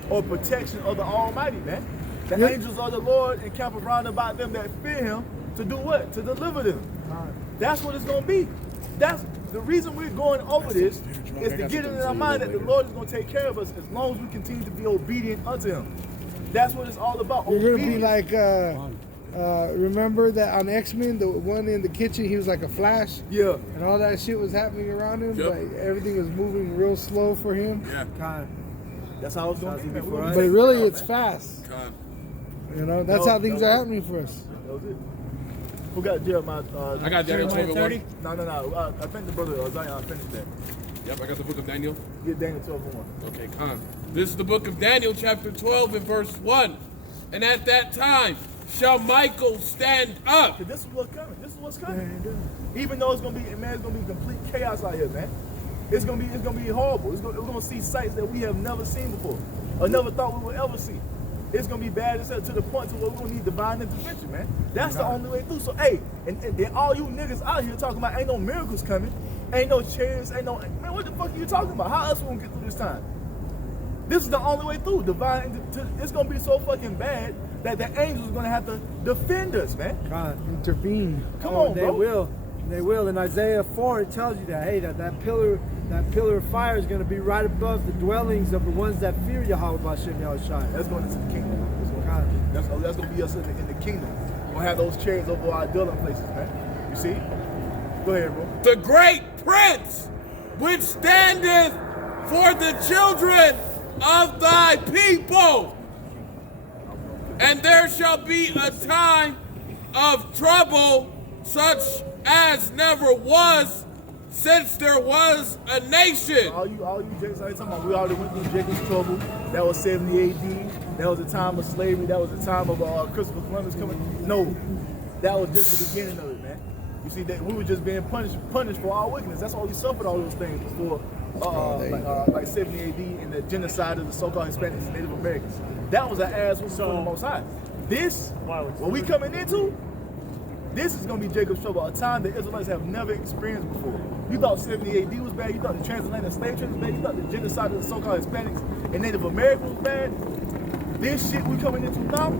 or protection of the Almighty, man. The angels of the Lord encamp around about them that fear him to do what? To deliver them. That's what it's going to be. That's the reason we're going over this is to get it in our mind that the Lord is going to take care of us as long as we continue to be obedient unto him. That's what it's all about. You're going to be like, remember that on X-Men, the one in the kitchen, he was like a Flash? Yeah. And all that shit was happening around him, Yep. like everything was moving real slow for him. Yeah. That's how it's going to be. Before us. But really, it's fast. Con. You know, that's how things are happening for us. That was it. Who got Jeremiah? I got Daniel 12 and 1. No. I think the brother Zion finished that. Yep, I got the book of Daniel. Get Daniel 12 and 1. Okay, con. This is the book of Daniel, chapter 12 and verse 1. And at that time shall Michael stand up. This is what's coming. This is what's coming. Even though it's gonna be complete chaos out here, man. It's gonna be horrible. We're gonna see sights that we have never seen before, or never thought we would ever see. It's gonna be bad to the point to where we're gonna need divine intervention, man. That's the only way through. So hey, and then all you niggas out here talking about ain't no miracles coming, ain't no chariots, ain't no man. What the fuck are you talking about? How else we gonna get through this time? This is the only way through. It's gonna be so fucking bad that the angels are gonna have to defend us, man. God. Intervene. Come on, they bro. will. They will. In Isaiah 4, it tells you that, hey, that pillar of fire is going to be right above the dwellings of the ones that fear Yahweh B'Shem Yahushai. That's going into the kingdom. That's going to be us in the kingdom. We're going to have those chariots over our dwelling places, man. You see? Go ahead, bro. The great prince which standeth for the children of thy people. And there shall be a time of trouble such as never was since there was a nation. All you Jacobs, I talking about, we already went through Jacob's trouble. That was 70 AD. That was the time of slavery. That was the time of Christopher Columbus coming. No, that was just the beginning of it, man. You see, that we were just being punished for our wickedness. That's why we suffered all those things before, like 70 AD and the genocide of the so-called Hispanics and Native Americans. That was an ass whooping from the Most High. This, what we coming into, this is going to be Jacob's trouble, a time that Israelites have never experienced before. You thought 70 AD was bad, you thought the transatlantic slave trade was bad, you thought the genocide of the so-called Hispanics and Native Americans was bad. This shit we coming into now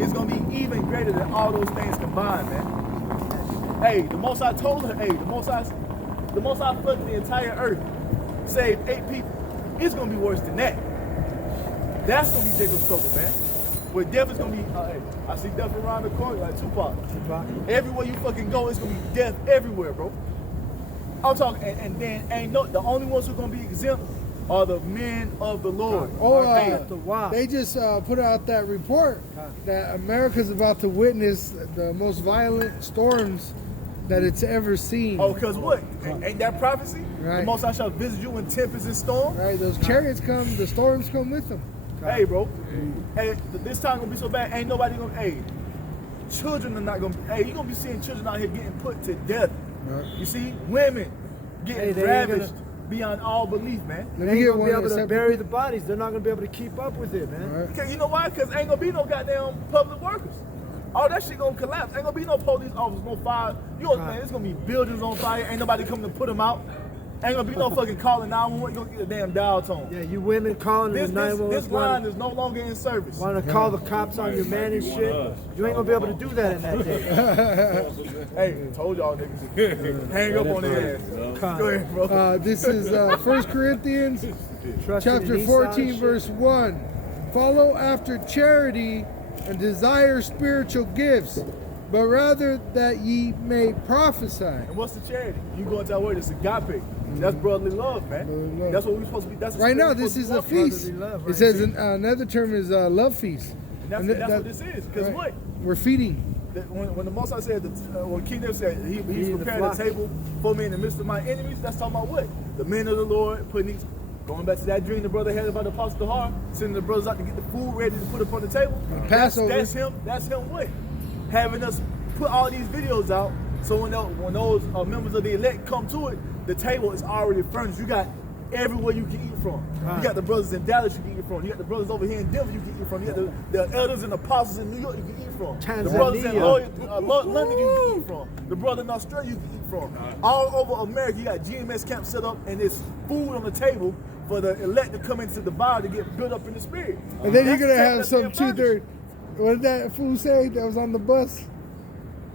is going to be even greater than all those things combined, man. Hey, the Most High told her, the Most High flooded the entire earth, saved 8 people. It's going to be worse than that. That's going to be Jacob's trouble, man. Where death is gonna be, I see death around the corner, like Tupac. Everywhere you fucking go, it's gonna be death everywhere, bro. I'm talking, and then the only ones who are gonna be exempt are the men of the Lord. They just put out that report that America's about to witness the most violent storms that it's ever seen. Oh, because what? Ain't that prophecy? Right. The Most High shall visit you in tempest and storm. Right, those chariots come, the storms come with them. Hey, bro. Hey, this time gonna be so bad. Ain't nobody gonna. Hey, children are not gonna. Hey, you gonna be seeing children out here getting put to death. Right. You see, women getting ravished beyond all belief, man. They ain't gonna be able to bury the bodies. They're not gonna be able to keep up with it, man. Right. Okay, you know why? Because ain't gonna be no goddamn public workers. All that shit gonna collapse. Ain't gonna be no police officers, no fire. You know, man, it's gonna be buildings on fire. Ain't nobody coming to put them out. Ain't gonna be no fucking calling 911. You gonna get a damn dial tone. Yeah, you women calling the 911. This line is no longer in service. Want to call the cops on your man and shit? You ain't gonna be able to do that in that day. Hey, told y'all niggas. Hang up on their ass. Go ahead, bro. This is 1 Corinthians chapter 14, verse 1. Follow after charity and desire spiritual gifts, but rather that ye may prophesy. And what's the charity? You go into our word, it's agape. That's brotherly love, man. That's what we're supposed to be. That's right now, this is a feast. Love, right? It says another term is love feast. And that's what this is. Because what? We're feeding. When the Most High said, when King David said, he's prepared a table for me in the midst of my enemies, that's talking about what? The men of the Lord putting these, going back to that dream the brother had about the Apostle Har, sending the brothers out to get the food ready to put up on the table. Passover. That's him what? Having us put all these videos out, so when those members of the elect come to it, the table is already furnished. You got everywhere you can eat from. You got the brothers in Dallas you can eat from. You got the brothers over here in Denver you can eat from. You got the elders and apostles in New York you can eat from. The brothers in London you can eat from. The brother in Australia you can eat from. All over America you got GMS camp set up and there's food on the table for the elect to come into the body to get built up in the spirit. And then you're gonna have some 2/3. What did that fool say that was on the bus?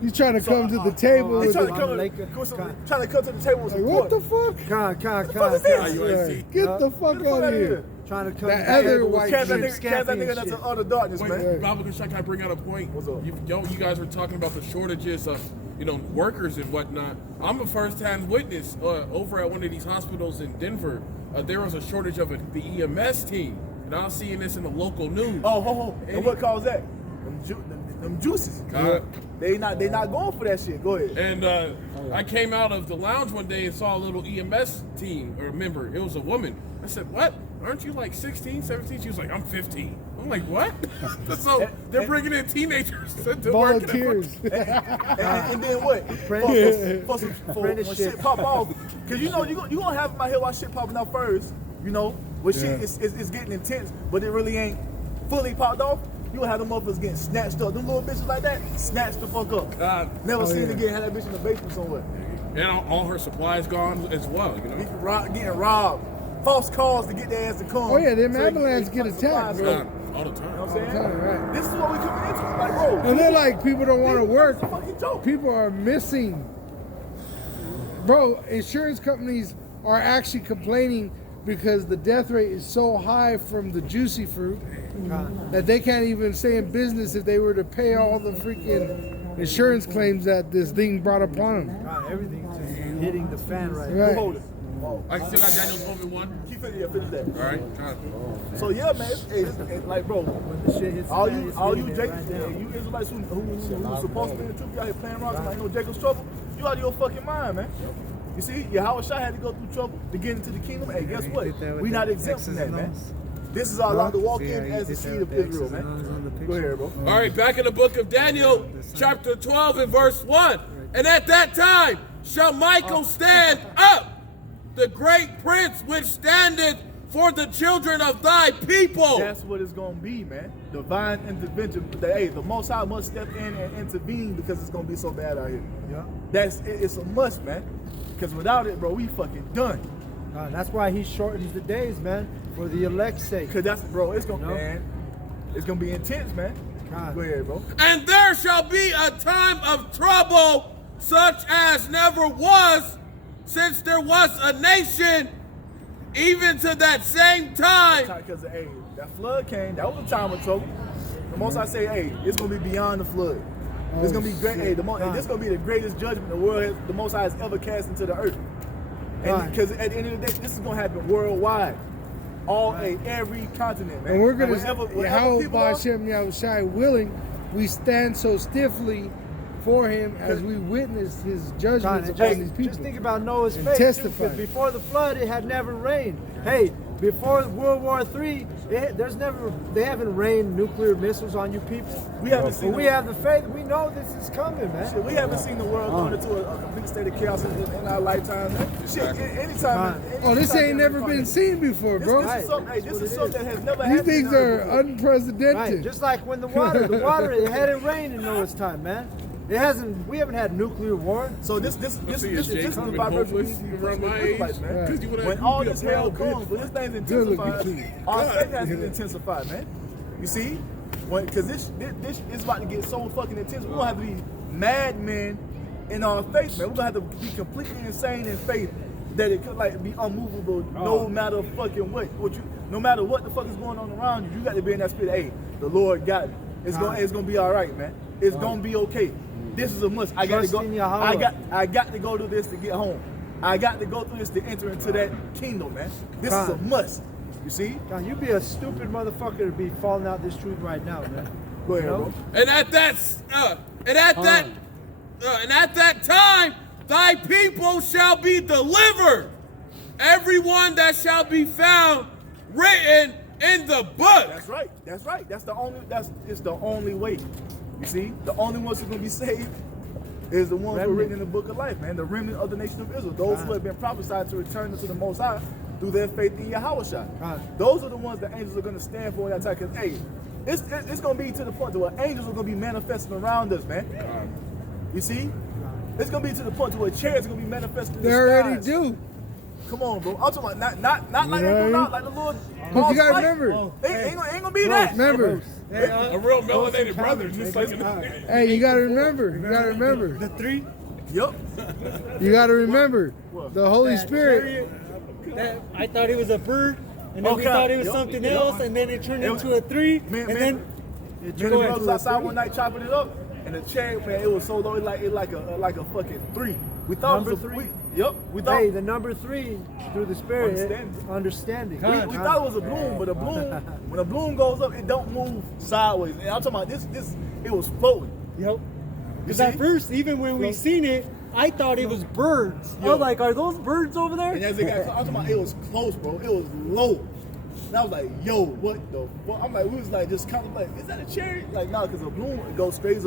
He's trying to come to the table. He's trying to come to the table with like, some what pork. the fuck? Get the fuck out of here. Trying to come that other white that nigga that's an utter darkness, man. Wait, Bible can I bring out a point? What's up? You guys were talking about the shortages of workers and whatnot. I'm a first-hand witness over at one of these hospitals in Denver. There was a shortage of the EMS team, and I was seeing this in the local news. And what caused that? Them juices. They not going for that shit. Go ahead. And I came out of the lounge one day and saw a little EMS team or member. It was a woman. I said, "What? Aren't you like 16, 17?" She was like, "I'm 15." I'm like, "What?" So they're bringing in teenagers to work. Volunteers. And then what? For when shit pop off, because you gonna have them out here while shit popping off first. When shit is getting intense, but it really ain't fully popped off. You gonna have them motherfuckers getting snatched up. Them little bitches like that, snatched the fuck up. Never seen again. Had that bitch in the basement somewhere. And all her supplies gone as well. Getting robbed. False calls to get their ass to come. Oh yeah, them ambulance get attacked, bro. All the time. You know what I'm saying? Right. This is what we coming into. Like, bro. And they're like, people don't want to work. It's a fucking joke. People are missing. Bro, insurance companies are actually complaining because the death rate is so high from the juicy fruit that they can't even stay in business if they were to pay all the freaking insurance claims that this thing brought upon them. Everything's just hitting the fan right Right. Hold it. I still got Daniel's moment one. Keep it, finish that. All right. So yeah, man, it's like, bro, The shit hits all the fan, you it's Jake, hitting it right now. you Israelites who supposed to be in the truth, you out here playing around like no Jacob's trouble, you out of your fucking mind, man. You see, Yahweh Shai had to go through trouble to get into the kingdom. Hey, guess what? We not exempt from that, man. This is our lot to walk in as the seed of Israel, man. Go ahead, bro. All right, back in the book of Daniel, chapter 12 and verse 1. And at that time shall Michael stand up, the great prince which standeth for the children of thy people. That's what it's going to be, man. Divine intervention. The Most High must step in and intervene because it's going to be so bad out here. Yeah. It's a must, man. Because without it, bro, we fucking done. That's why he shortens the days, man, for the elect's sake. Because that's, bro, it's going to be intense, man. Go ahead, bro. And there shall be a time of trouble such as never was since there was a nation, even to that same time. Because, that flood came. That was a time of trouble. The most I say, it's going to be beyond the flood. It's going to be great. This is going to be the greatest judgment the world, the Most High has ever cast into the earth. And because at the end of the day, this is going to happen worldwide. Every continent, man. And we're going to, how people by Hashem Yahushai willing, we stand so stiffly for him as we witness his judgments upon these people. Just think about Noah's and faith, testify. because before the flood, it had never rained. Hey, before World War III, they haven't rained nuclear missiles on you people. We haven't seen. We have the faith. We know this is coming, man. Shit, we haven't seen the world going into a complete state of chaos in our lifetime. Shit, anytime. This ain't never been seen before, bro. This is something that has never These happened. things are unprecedented. Right, just like when the water, it hadn't rained in Noah's time, man. We haven't had nuclear war. So this is the vibration we need to around my age, man. When all this hell comes, when this thing's intensified, our faith has to intensify, man. You see? Because this is about to get so fucking intense. We're gonna have to be madmen in our faith, man. We're gonna have to be completely insane in faith that it could be unmovable no matter fucking what. No matter what the fuck is going on around you, you got to be in that spirit. Hey, the Lord got it. It's gonna be all right, man. It's gonna be okay. This is a must. I got to go. I got to go do this to get home. I got to go through this to enter into that kingdom, man. This is a must. You see? God, you be a stupid motherfucker to be falling out this truth right now, man. Go ahead, bro. And at that time, thy people shall be delivered. Everyone that shall be found written in the book. That's right. It's the only way. You see, the only ones who are going to be saved is the ones who are written in the book of life, man. The remnant of the nation of Israel. Those who have been prophesied to return to the Most High through their faith in Yahweh. Those are the ones that angels are going to stand for in that time. Because, hey, it's going to be to the point where angels are going to be manifesting around us, man. You see? It's going to be to the point where chariots are going to be manifesting in the They skies. already do. Come on, bro. I'm talking about not like they do now, like the Lord. But you gotta remember. Ain't gonna be that. Remember. A real melanated brother, just like Hey, you gotta remember. You gotta remember. The three. Yup. You gotta remember. The Holy Spirit. I thought it was a bird, and then we thought it was something else, and then it turned into a three, and then the brothers outside one night chopping it up, and the chariot, man, it was so low, it like a fucking three. We thought it was a three. We thought. Hey, the number three through the spirit, understanding. We thought it was a bloom, but a bloom, when a bloom goes up, it don't move sideways. And I'm talking about this. It was floating. Yep. Because at first, even when we seen it, I thought it was birds. I was like, are those birds over there? And as it got, I'm talking about, it was close, bro. It was low. And I was like, yo, what the fuck? I'm like, we was like, just kind of like, is that a chariot? Like, nah, because a bloom, it goes straight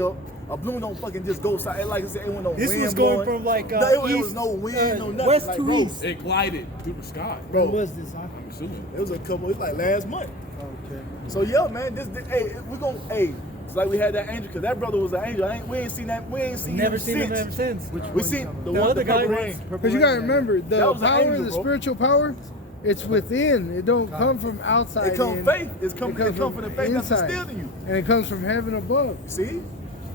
up. A bloom don't fucking just go side. Like I said, it went no wind. This was going from like no, it was no wind, no nothing. West like, to bro, east. it glided through the sky. Bro, When was this? Huh? I'm assuming. it was a couple. It's like last month. Okay. So yeah, man, hey, we gonna, hey, it's like we had that angel, because that brother was an angel. We ain't seen that. We ain't seen Never him seen him since. ever since. We seen the other the guy purple was- rain. Because you gotta remember, That the was an power, angel, the bro. spiritual power, it's within. It don't come from outside. It come in. faith. It come from the faith that's inside. instilled in you. And it comes from heaven above. See?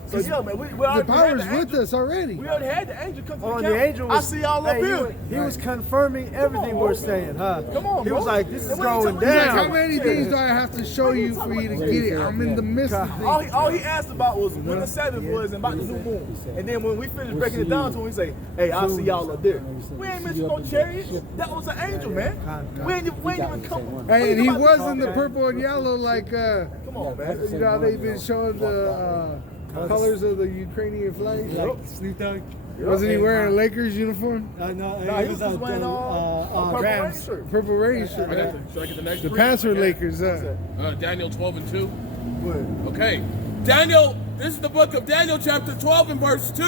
So yeah, man, we The already power had is the with angel. us already. We already had the angel come to Oh, the and the camp. angel was, I see y'all up hey, here. He was confirming everything on, we're bro. saying, huh? Come on, He bro. was like, this is And what you going talking He's like, down. how many things do I have to show you for you to get it? I'm in the midst of things. All he asked about was when the Sabbath was and about the new moon. And then when we finished breaking it down to him, we say, hey, I'll see y'all up there. We ain't mentioned no chariots. That was an angel, man. We ain't even come. Hey, and he was in the purple and yellow, like, Come on, man. you know how they've been showing the colors of the Ukrainian flag? Like Snoop Dogg. Wasn't he wearing a Lakers uniform? No, Nah, he was just wearing a purple rain shirt. Purple rain shirt. I got the, should I get the next The three? pants were Okay. Lakers. Daniel 12 and 2. Good. Okay. Daniel, this is the book of Daniel, chapter 12 and verse 2.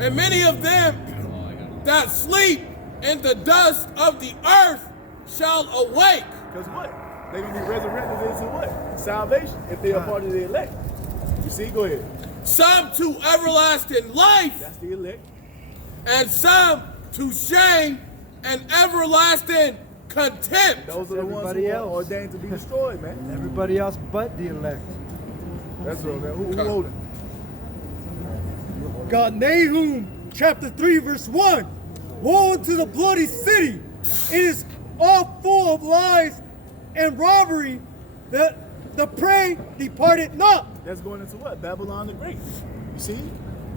And many of them that sleep in the dust of the earth shall awake. Because what? They're going to be resurrected into what? Salvation, if they are part of the elect. You see? Go ahead. Some to everlasting life, That's the elect. and some to shame and everlasting contempt. Those are the ones Everybody who are else. ordained to be destroyed, man. Everybody else but the elect. That's right, man. Who wrote it? God, Nahum chapter 3 verse 1. Woe unto the bloody city. It is all full of lies and robbery. The prey departed not. That's going into what? Babylon the Great. You see?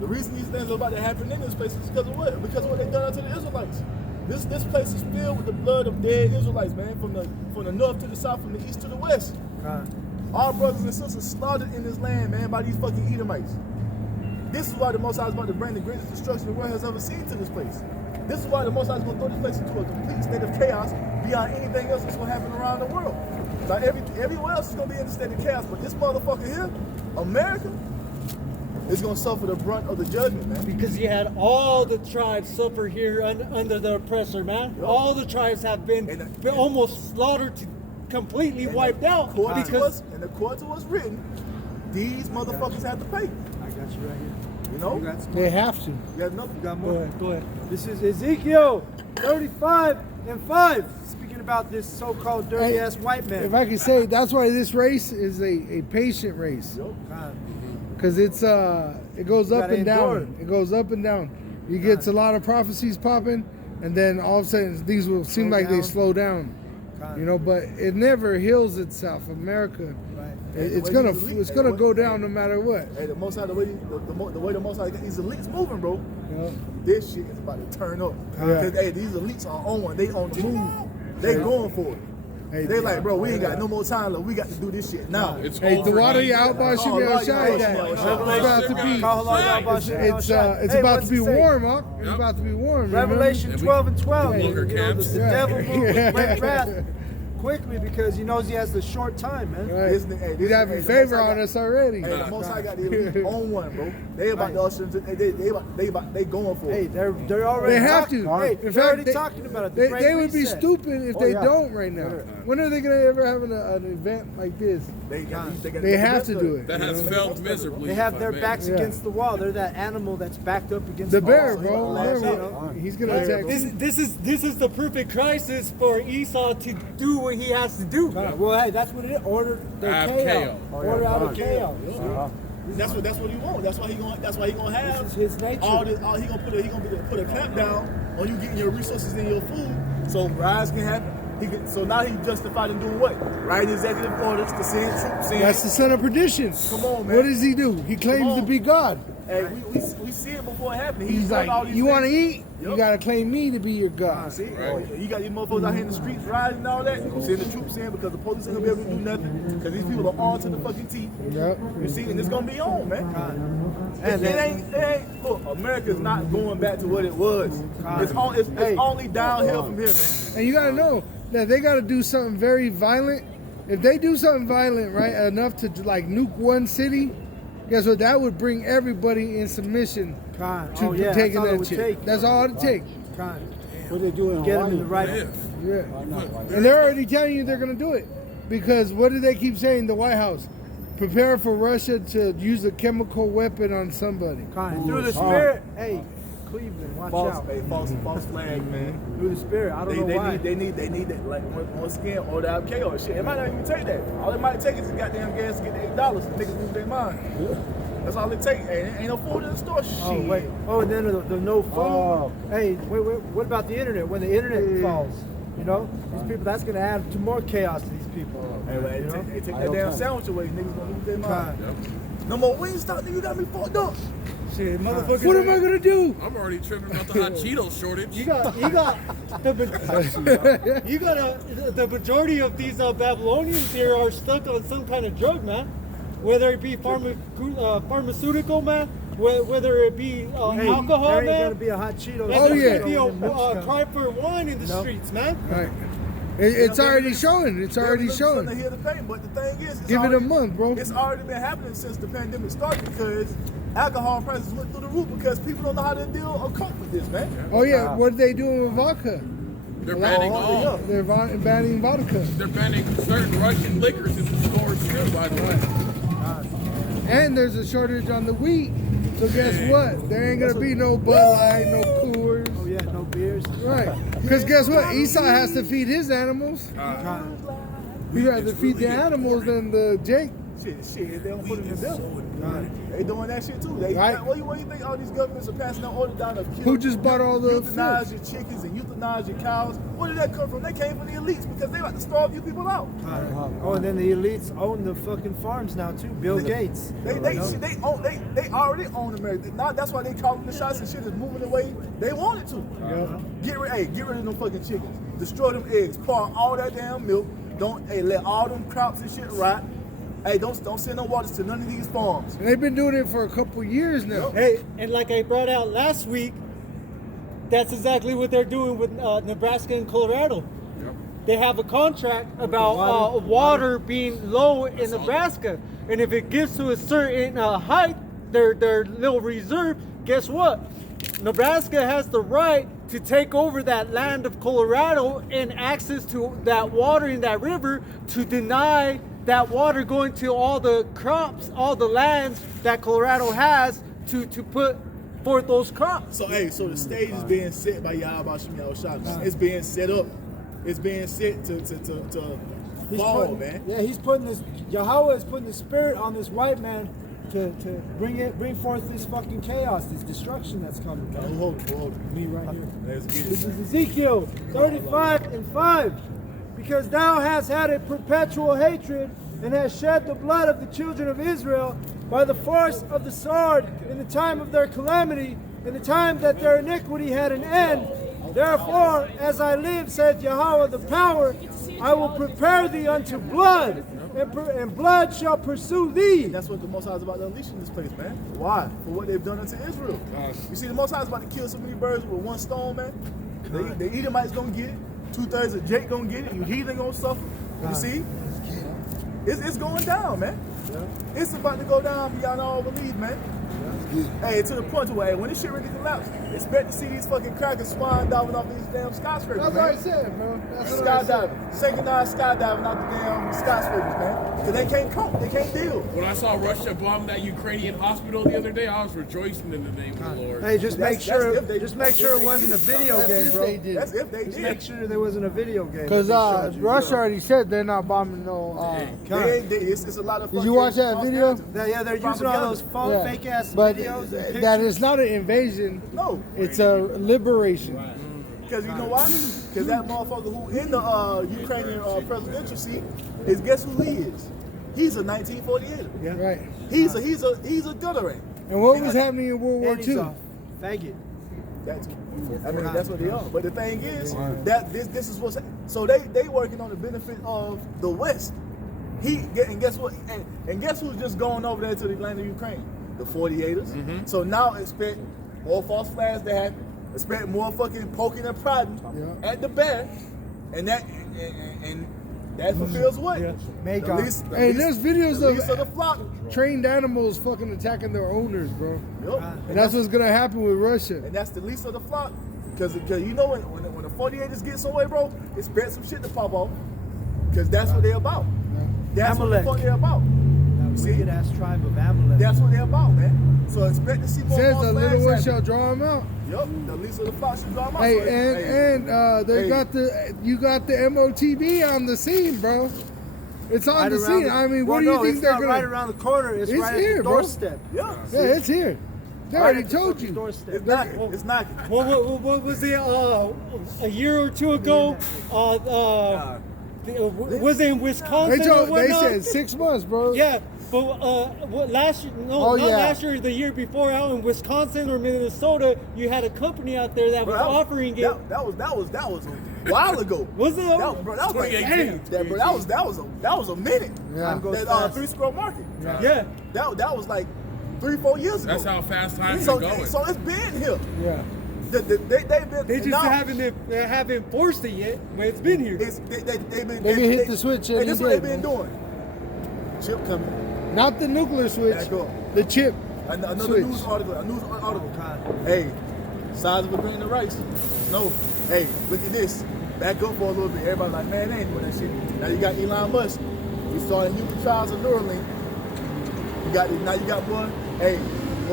The reason these things are about to happen in this place is because of what? Because of what they done unto the Israelites. This place is filled with the blood of dead Israelites, man, from the north to the south, from the east to the west. Our brothers and sisters slaughtered in this land, man, by these fucking Edomites. This is why the Most High is about to bring the greatest destruction the world has ever seen to this place. This is why the Most High is going to throw this place into a complete state of chaos beyond anything else that's going to happen around the world. Like everywhere else is going to be in a state of chaos, but this motherfucker here, America, is going to suffer the brunt of the judgment, man. Because you had all the tribes suffer here under the oppressor, man. Yep. All the tribes have been almost slaughtered to completely wiped out. According to Because us, and according to what's written, these motherfuckers have to pay. I got you right here. You know? You got some They have to. You got nothing. You got go more. ahead, go ahead. This is Ezekiel 35 and 5. Speaking about this so-called dirty ass white man. If I could say, that's why this race is a patient race. Because it goes up gotta and down. endure. It goes up and down. You get a lot of prophecies popping, and then all of a sudden things will seem like they slow down. You know, but it never heals itself. America, it's gonna go down no matter what. Hey, the Most High, the way the Most High got these elites moving, bro. You know? This shit is about to turn up. Because hey, these elites are on one. They on the move. They going for it. Hey, They like, bro, we ain't got no more time left. We got to do this shit now. It's Hey, the over. water you out by should be outside. It's about to be. It's about to be warm, huh? It's about to be warm. Revelation 12 and 12. longer You know, camps. the devil moves with great wrath quickly because he knows he has the short time, man. Right. This nigga- hey, He's this- having hey, the favor Most High on got- us already. Hey, the Most High got the elite on one, bro. They about to usher into, they going for Hey, it. they're already. They have talking- to. Hey, In they're fact, already talking about it. The They Great would be Reset. stupid if Oh, they yeah. don't right now. When are they gonna ever have an event like this? They They have to do it. That has failed miserably. They have if I their may. backs Yeah. against the wall. They're that animal that's backed up against The the bear, wall. bro. So, Remember, he's gonna attack. This is the perfect crisis for Esau to do what he has to do. Well, hey, that's what it is. Order their Have chaos. chaos. Order out of chaos. That's what he want. That's why he gonna have This is his nature. all this. He gonna put a clamp down on you getting your resources and your food, so riots can happen. So now he justified in doing what? Writing executive orders to send troops in. That's the son of perdition. Come on, man. What does he do? He claims to be God. Hey, we see it before it happened. He's done all like, these you want to things. eat? You Yep. gotta claim me to be your God. See, you got these motherfuckers out here in the streets rioting and all that. You send the troops in because the police ain't gonna be able to do nothing because these people are armed to the fucking teeth. Yep. You see, and it's gonna be on, man. And It ain't. Look, America's not going back to what it was. It's only downhill from here, man. And you gotta know that they gotta do something very violent. If they do something violent, right, enough to like nuke one city, guess what? That would bring everybody in submission God. to That's taking all it that would shit. take. That's all it takes. God. What they do in Get them Hawaii? in the right. Live. Yeah. And they're already telling you they're gonna do it. Because what do they keep saying? The White House. Prepare for Russia to use a chemical weapon on somebody. God. Through the spirit. Hey, Cleveland, watch out. False flag, man. Through the spirit. I don't know why. They need that. Like once again, order out chaos. Shit, it might not even take that. All it might take is the goddamn gas to get the $8. The niggas lose their mind. That's all it takes. Ain't no food in the store. Shit. Oh wait. Oh, and then the no food. Oh. Hey, wait. What about the internet? When the internet falls, you know, these people. That's gonna add to more chaos to these people. Hey, You know? take that damn sandwich away. Niggas gonna lose their mind. No more Wingstop, nigga. You got me fucked up. Shit, motherfucker. What am I gonna do? I'm already tripping about the hot Cheetos shortage. You got the majority of these Babylonians here are stuck on some kind of drug, man. Whether it be pharmaceutical, man, whether it be alcohol, There ain't man. gonna be a hot Cheetos. Oh, There's yeah. gonna be a cry for wine in the streets, man. Right. It's already showing. It's already Something showing. here to pay, but the thing is, Give it a month, bro. It's already been happening since the pandemic started because alcohol prices went through the roof because people don't know how to deal or cope with this, man. Oh yeah, what are they doing with vodka? They're banning all. They're banning vodka. They're banning certain Russian liquors in the stores too, by the way. And there's a shortage on the wheat. So guess what? There ain't gonna be no Bud Light, no Coors. Oh yeah, no beers. Right. Because guess what? Esau has to feed his animals. He'd rather feed the animals than the Jake. Shit, they don't put it in the bill. They doing that shit too. They, Right. what do you think all these governments are passing out orders down of Who just bought all the euthanize your chickens and euthanize your cows? Where did that come from? They came from the elites because they like to starve you people out. Oh, and then the elites own the fucking farms now too. Bill Gates. They already own America. Now that's why they calling the shots and shit is moving the way they want it to. Get rid of them fucking chickens. Destroy them eggs. Pour all that damn milk. Let all them crops and shit rot. Hey, don't send no waters to none of these farms. And they've been doing it for a couple years now. Hey, and like I brought out last week, that's exactly what they're doing with Nebraska and Colorado. They have a contract about water being low in Nebraska, and if it gets to a certain height, their little reserve, guess what? Nebraska has the right to take over that land of Colorado and access to that water in that river to deny that water going to all the crops, all the lands that Colorado has to put forth those crops. So the stage is being set by Yahweh Shem Yahushua. It's being set up. It's being set to fall, man. Yeah, he's putting this. Yahweh is putting the spirit on this white man to bring forth this fucking chaos, this destruction that's coming. Hold it. Me right here. Let's get This it. is Ezekiel 35:5. Because thou hast had a perpetual hatred and hast shed the blood of the children of Israel by the force of the sword in the time of their calamity, in the time that their iniquity had an end. Therefore, as I live, saith Yahweh the power, I will prepare thee unto blood, and blood shall pursue thee. That's what the Most High is about to unleash in this place, man. Why? For what they've done unto Israel. You see, the Most High is about to kill so many birds with one stone, man. The Edomites gonna get it. 2/3 of Jake gonna get it. You heathen gonna suffer. You see? It's going down, man. It's about to go down beyond all belief, man. Hey, to the point to where when this shit really collapsed, expect to see these fucking crackers flying diving off these damn skyscrapers. That's man. what I said, bro. That's what I said. Skydiving, synchronized skydiving out the damn skyscrapers, man. Because they can't cope, they can't deal. When I saw Russia bomb that Ukrainian hospital the other day, I was rejoicing in the name of the Lord. Hey, just make That's sure, if they- just make sure it wasn't a video That's game, if bro. they did. That's if they Just did. make sure there wasn't a video game. Because that they showed you. Russia already said they're not bombing no. It's a lot of. Did you watch that video? Yeah, they're using all those Yeah. fake ass But videos and pictures. that is not an invasion. No, It's a liberation. because you know why? Because that motherfucker who in the Ukrainian presidential seat is guess who he is? He's a 1948. Yeah. Right. He's a gunner. And what was happening in World War And he's II? a faggot. That's what they are. But the thing is that this is what's so they working on the benefit of the West. And guess what? And guess who's just going over there to the land of Ukraine? The 48ers. So now expect more false flags to happen. Expect more fucking poking and prodding at the bear, and that fulfills what? May The God. least- the Hey, least- there's videos the of least of the flock. trained animals fucking attacking their owners, bro. Yup. And that's what's gonna happen with Russia. And that's the least of the flock. Because you know when the 48ers get somewhere, bro, expect some shit to pop off. Because that's what they're about. That's Amalek. what the fuck they're about. That See? wicked ass tribe of Amalek. That's what they're about, man. So expect to see more Says false the little flags one happen. shall draw them out. Yup, the least of the flock should draw them out. Hey, So, they hey. got you got the MOTB on the scene, bro. It's on Right the around scene. I mean, well, what do you no, think it's they're not gonna? right around the corner. It's It's right here, at the bro. doorstep. Yeah, Yeah, it's here. They Right already at the told fucking you. doorstep. it's knocking. It's knocking. What was it? A year or two ago, was it in Wisconsin or They whatnot? said 6 months, bro. Yeah, but what last year? No, Oh, not yeah. last year. The year before, out in Wisconsin or Minnesota, you had a company out there that was Bro, offering it. That was a while ago. Was it? That was like 2018. bro, that was a minute. Yeah. Time goes That fast. 3 Square Market. Yeah. That was like 3-4 years ago. That's how fast time's so, going. so it's been here. Yeah. They just now, haven't enforced it yet, but it's been here. they've been hit the switch And any this is what day, they've been doing. Chip coming. Not the nuclear switch. Back up. The chip. Another switch. news article. Hey, size of a grain of rice. No. Hey, look at this. Back up for a little bit. Everybody like, man, they ain't doing that shit. Now you got Elon Musk. He's starting human trials of Neuralink. Now you got one. Hey,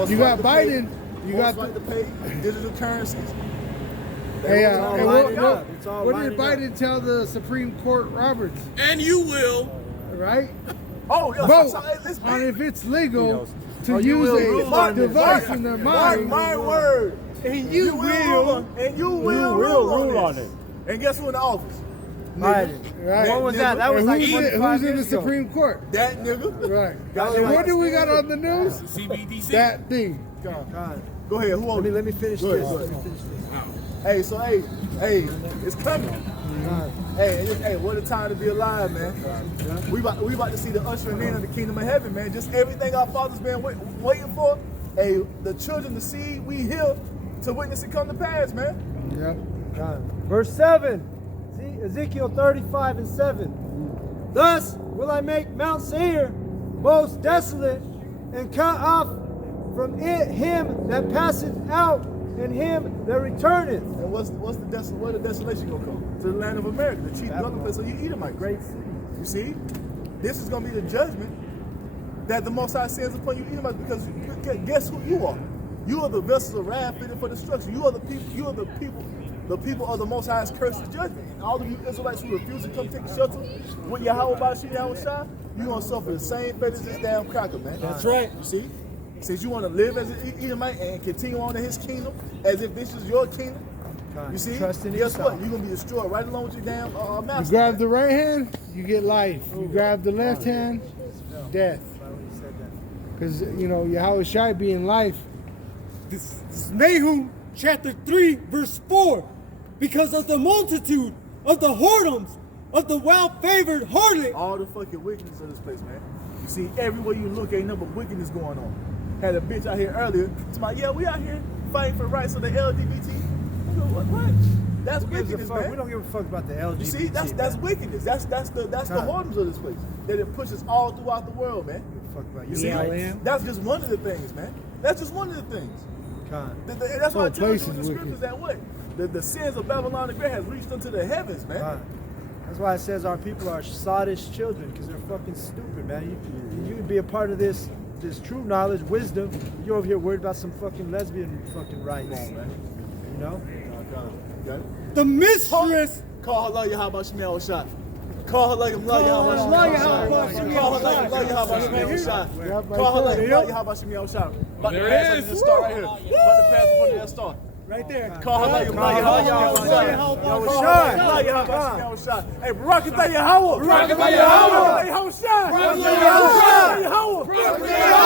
You got Biden. You got the pay digital currencies. Hey, all and lining up. It's all what did lining Biden tell the Supreme Court Roberts? And you will. Right? Oh, yeah. Vote Let's on if it's legal to you will use rule a on this. device in their mind. my word. And You will rule on it. And guess who in the office? Biden. Right. What was that? That And was like who's 25 in the years ago. Supreme Court? That nigga. Right. Got And it. what do we got on the news? CBDC. That thing. God. Go ahead. Who owns it? Let me finish Go this. ahead, go Let ahead. me finish this. Hey, so hey, it's coming. Hey, what a time to be alive, man. We about to see the ushering in of the kingdom of heaven, man. Just everything our fathers been waiting for. Hey, the children, the seed, we here to witness it come to pass, man. Yep. God. Verse 7. See, Ezekiel 35 and 7. Thus will I make Mount Seir most desolate, and cut off from it him that passeth out, and him that returneth. And where the desolation gonna come? To the land of America, the chief dwelling place of you Edomites. Great city. You see, this is gonna be the judgment that the Most High sends upon you Edomites, because guess who you are? You are the vessels of wrath fitted for destruction. You are the people. You are the people. The people of the Most High's curses judgment. And all of you Israelites who refuse to come take shelter with Yahweh Bashir Yahweh Shai, you're gonna suffer the same fate as this damn cracker, man. That's right. You see? Since you want to live as an Edomite and continue on in his kingdom as if this is your kingdom, you see? Trust in Guess yourself. what? You're gonna be destroyed right along with your damn You master. grab the right hand, you get life. You grab the left hand, death. Because, Yahweh Shai being life. This is Nahum chapter 3, verse 4. Because of the multitude of the whoredoms of the well-favored harlot. All the fucking wickedness of this place, man. You see, everywhere you look, ain't nothing but wickedness going on. Had a bitch out here earlier. It's like, yeah, we out here fighting for rights of the LGBT. I go, what? That's Who gives a wickedness, fuck? man. We don't give a fuck about the LGBT. You see, that's wickedness. That's the whoredoms of this place. That it pushes all throughout the world, man. Fuck about You see, that's just one of the things, man. That's just one of the things. That's why I tell you in the scriptures that what the sins of Babylon the Great has reached unto the heavens, man. That's why it says our people are sottish children, because they're fucking stupid, man. You can be a part of this true knowledge, wisdom. You're over here worried about some fucking lesbian fucking rights, man. You know? The mistress. Call her love you, how about Shemel shot? Call her like love you, how about Shemel shot? Call her like love you, how about Shemel shot? Call her like love you, how about Shemel shot? About to pass under the star right here. About to pass up under that star. Right there. Call her like love you, how about Shemel shot? Hey, Barack is that your Howard? Barack is that your Howard? Barack is that your Howard? Barack is that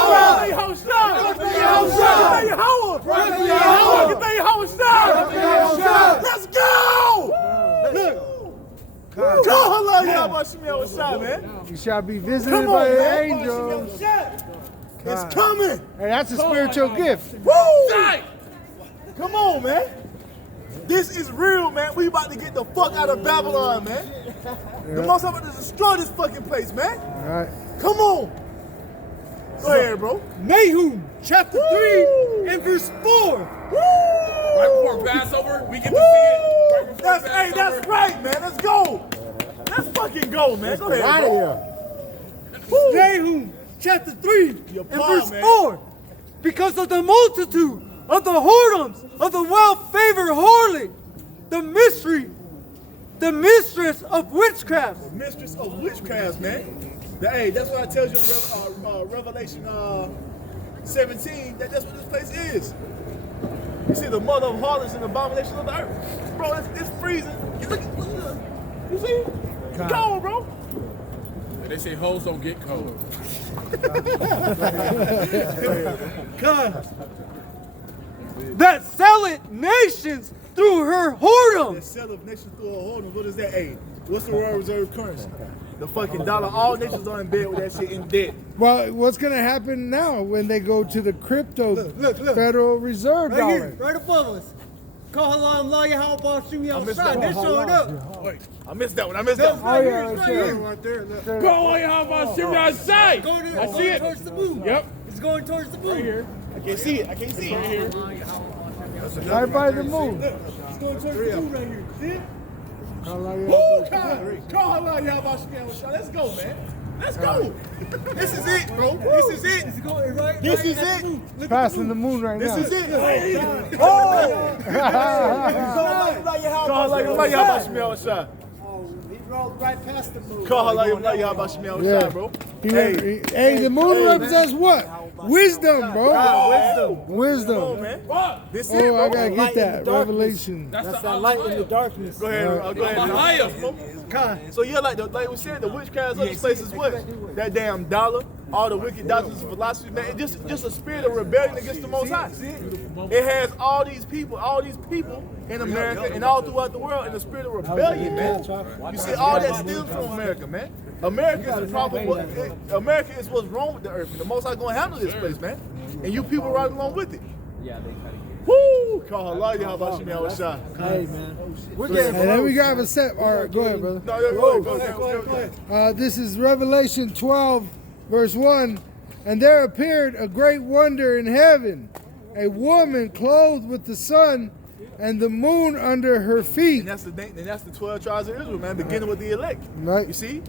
your Howard? Let's go! Call her love you, how about Shemel shot, man? You shall be visited Come by on, the man. angels. It's coming. Hey, that's a spiritual gift. Woo! Come on, man. This is real, man. We about to get the fuck out of Babylon, man. The Most High about to destroy this fucking place, man. All right. Come on. Go ahead, bro. Nahum chapter 3 and verse 4. Right before Passover, we get to see it. Right before Passover. That's right, man. Let's go. Let's fucking go, man. Go ahead, bro. Nahum chapter 3 and palm, verse man. 4. Because of the multitude of the whoredoms of the well-favored harlot, the mistress of witchcraft. Mistress of witchcraft, man. Hey, that's what I tell you in Revelation 17, that's what this place is. You see the mother of harlots and the abomination of the earth. Bro, it's freezing. Look, you see? It's cold, bro. And they say hoes don't get cold. God. That selleth nations through her whoredom. That selleth nations through her whoredom. What is that? Hey, what's the world reserve currency? The fucking dollar. All nations are in bed with that shit in debt. Well, what's going to happen now when they go to the crypto Federal Reserve Right dollar? here, right above us. Kahalam Laya, how about you? I missed Outside. that They're one. showing up. Wait, I missed that one. I missed that one. Right here, yeah, it's right right there. here. Right there. Look. Go on, how about you outside? Going in, I see going it. towards the moon. Yep. It's going towards the moon. Right here. I can't see it. I can't see it. Right here. Right by the moon. It's going towards the moon right here. See it? Woo, call her love y'all about Shemel shot. Let's go, man. Let's go. This is it, bro. This is it. It's going right. This right is at it. the moon. Look Passing the moon right This now. is it. Oh! Call her love y'all about Shemel shot. He rolled right past the moon. Call her love y'all about Shemel Yeah. shot, bro. Hey, the moon represents what? Wisdom, bro. Wisdom. Come on, man. This is Oh, it, I bro. gotta get that. Revelation. That's that light in the darkness. Go ahead, go ahead. Liar. So yeah, like we said, the witchcraft of this place is what? That damn dollar, all the wicked doctrines and philosophy, man. It's just a spirit of rebellion against the Most High. It has all these people in America and all throughout the world in the spirit of rebellion, man. You see, all that stems from America, man. America is the problem. America is what's wrong with the earth, and the Most High gonna handle this place, man. And you people right along with it. Woo! Call her love you, how about Shemel shot? Hey, man. We're And getting then we got a set. All right, go ahead, brother. No, go ahead. This is Revelation 12, verse 1. And there appeared a great wonder in heaven, a woman clothed with the sun and the moon under her feet. And that's the 12 tribes of Israel, man, beginning with the elect. Right. You see?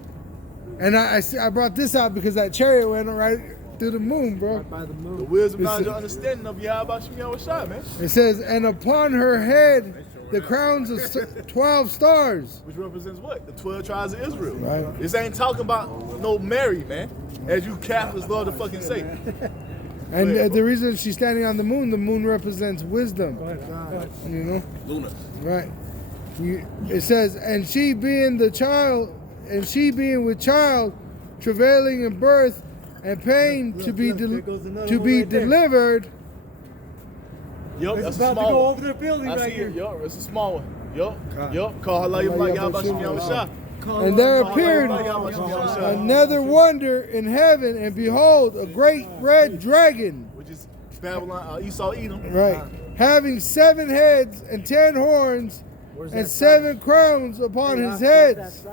And I brought this out because that chariot went right through the moon, bro. by the The moon. wisdom, knowledge, and understanding of Yahweh Shemel shot, man. It says, and upon her head the crowns of 12 stars. Which represents what? The 12 tribes of Israel. Right. This ain't talking about no Mary, man. As you Catholics love to fucking say. And the reason she's standing on the moon represents wisdom. You know? Luna. Right. It says, and she being with child, travailing in birth, and pain to be delivered. Yup, It's that's a about to small go one. over the building I right see here. it. Yup, it's a small one. Yup. Call her like Yahweh Shemel shot. And there appeared another wonder in heaven, and behold, a great red dragon, Which is Babylon, Esau, Edom. right, having 7 heads and 10 horns, Where's and that 7 crowns upon his heads.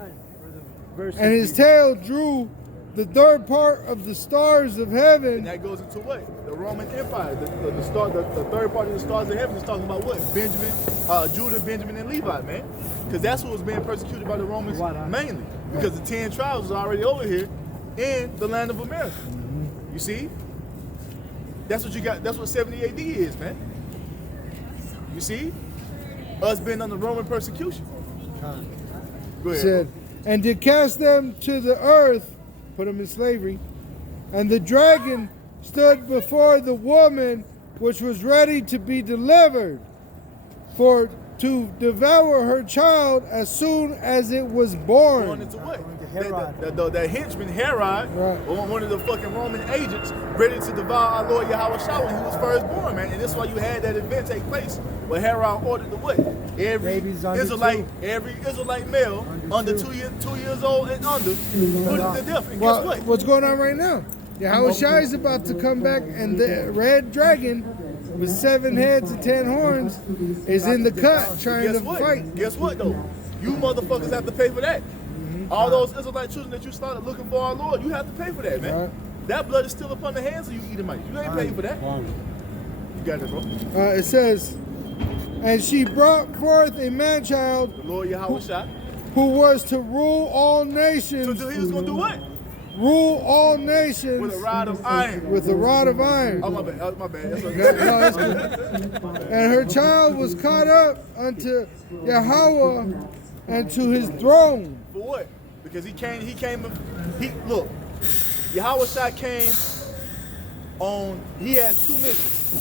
And his tail drew the third part of the stars of And heaven. that goes into what? The Roman Empire. The third part of the stars of heaven is talking about what? Benjamin, Judah, Benjamin, and Levi, man. Because that's who was being persecuted by the Romans mainly. Because the 10 tribes was already over here in the land of America. You see? That's what you got. That's what 70 AD is, man. You see? Us being under Roman persecution. Go ahead. Said, and did cast them to the earth, put them in slavery. And the dragon stood before the woman which was ready to be delivered, for to devour her child as soon as it was born. Going into what? The henchman Herod, or one of the fucking Roman agents, ready to devour our Lord Yahweh Shah when he was first born, man. And that's why you had that event take place where Herod ordered the what? Every Israelite male under 2 years old and under put to death. And guess what? What's going on right now? Yahweh Shai is about to come back, and the red dragon with 7 heads and 10 horns is in the cut trying to fight. Guess what though? You motherfuckers have to pay for that. All those Israelite children that you started looking for our Lord, you have to pay for that, man. That blood is still upon the hands of you Edomites. You ain't paying for that. You got it, bro. It says, and she brought forth a man-child, the Lord Yahweh Shai, who was to rule all nations. So he was going to do what? Rule all nations with a rod of iron. With a rod of iron. Oh, my bad. Oh, my bad. That's okay. No, that's good. And her child was caught up unto Yahweh and to his throne. For what? Because look, Yahweh Shai came on, he has 2 missions.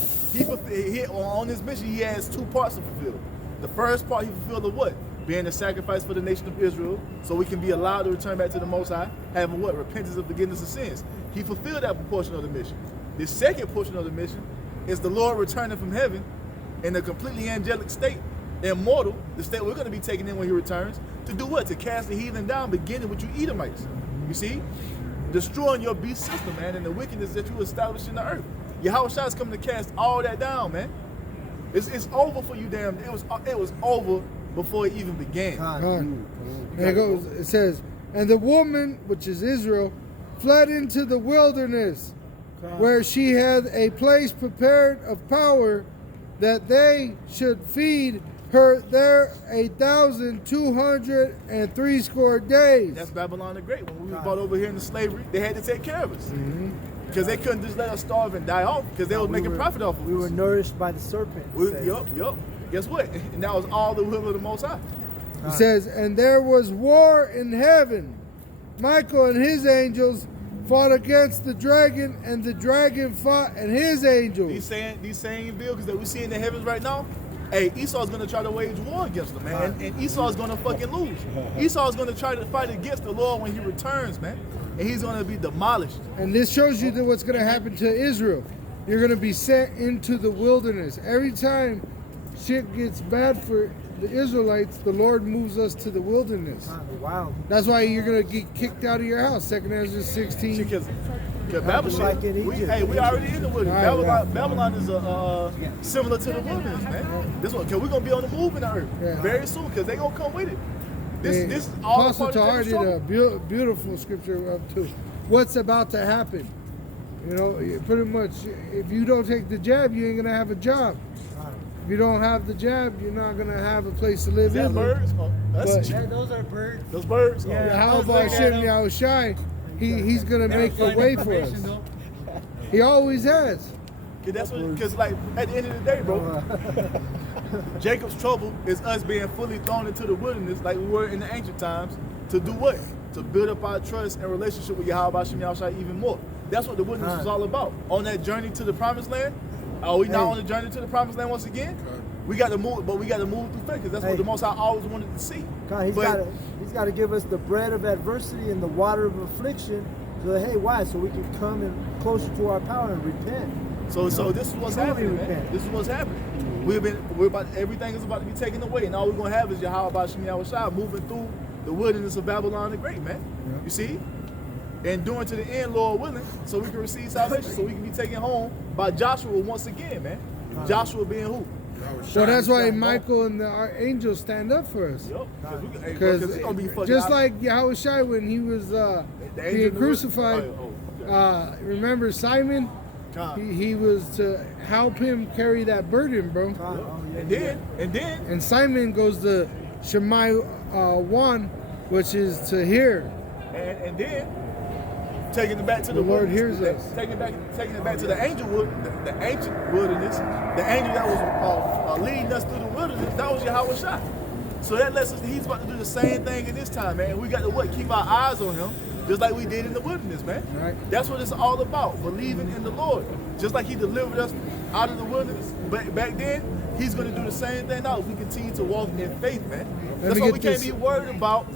On his mission, he has 2 parts to fulfill. The first part, he fulfilled the what? Being a sacrifice for the nation of Israel, so we can be allowed to return back to the Most High, having what? Repentance of forgiveness of sins. He fulfilled that portion of the mission. The second portion of the mission is the Lord returning from heaven in a completely angelic state, immortal, the state we're going to be taking in when he returns, to do what? To cast the heathen down, beginning with you Edomites. You see? Destroying your beast system, man, and the wickedness that you established in the earth. Yahweh Shai is coming to cast all that down, man. It's over for you, damn. It was over before it even began. And it goes, it says, and the woman, which is Israel, fled into the wilderness, where she had a place prepared of power, that they should feed her there 1,260 days. That's Babylon the Great. When we were brought over here into slavery, they had to take care of us. Because they couldn't just let us starve and die off, because they was making profit off of us. We were nourished by the serpent. Yup. Guess what? And that was all the will of the Most High. It says, and there was war in heaven. Michael and his angels fought against the dragon, and the dragon fought and his angels. These same vehicles that we see in the heavens right now, hey, Esau's going to try to wage war against them, man. And Esau's going to fucking lose. Esau's going to try to fight against the Lord when he returns, man. And he's going to be demolished. And this shows you that what's going to happen to Israel. You're going to be sent into the wilderness. Every time shit gets bad for the Israelites, the Lord moves us to the wilderness. Wow. That's why you're going to get kicked out of your house. 2 Ezra 16. Because Babylon, we already in the wilderness. Babylon is similar to the wilderness, man. This one, because we're going to be on the move in the earth very soon, because they're going to come with it. This is all Apostle Tahar did a beautiful scripture too. What's about to happen? You know, pretty much, if you don't take the jab, you ain't going to have a job. If you don't have the jab, you're not going to have a place to live in. Birds? Oh, those are birds. Those birds? Yeah, how about Shem Yahushai? He's going to make a way for us. He always has. Because, like, at the end of the day, bro, Jacob's trouble is us being fully thrown into the wilderness like we were in the ancient times to do what? To build up our trust and relationship with Yahweh Shem Yahushai even more. That's what the wilderness was all about. On that journey to the promised land, are we now on the journey to the promised land once again? We got to move, but we got to move through faith, because that's what the Most High always wanted to see. God, he's got to give us the bread of adversity and the water of affliction. So hey, why? So we can come and closer to our power and repent. So this is what's happening, man. This is what's happening. Everything is about to be taken away, and all we're gonna have is Yahweh Shem Yahushai moving through the wilderness of Babylon the Great, man. You see? Enduring to the end, Lord willing, so we can receive salvation, so we can be taken home by Joshua once again, man. Joshua being who? So that's why Michael and the archangels stand up for us. Yup. Because it's gonna be fucking just out- like Yahushua when he was the angel being in the crucified, woods? Okay. remember Simon? He was to help him carry that burden, bro. And then And Simon goes to Shemai 1, which is to hear. and then taking it back to The Lord wilderness, hears us. Taking it back to the angel the ancient wilderness, the angel that was leading us through the wilderness. That was Yahweh Shai. So that lets us. He's about to do the same thing in this time, man. We got to keep our eyes on him, just like we did in the wilderness, man. Right. That's what it's all about. Believing in the Lord, just like He delivered us out of the wilderness back then. He's going to do the same thing now if we continue to walk in faith, man. That's why we can't be worried about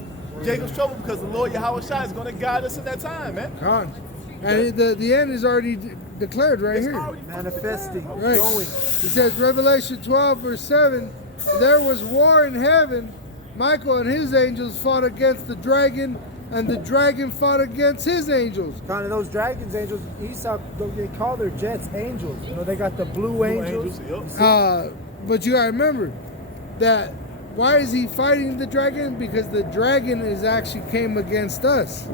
Jacob's trouble, because the Lord Yahweh Shai is going to guide us in that time, man. Con. And the end is already declared right here. Manifesting, Right. going. It says, Revelation 12, verse 7, there was war in heaven. Michael and his angels fought against the dragon, and the dragon fought against his angels. Kind of those dragons, angels. Esau, they call their jets angels. You know, they got the blue angels. But you gotta remember that why is he fighting the dragon? Because the dragon is actually came against us.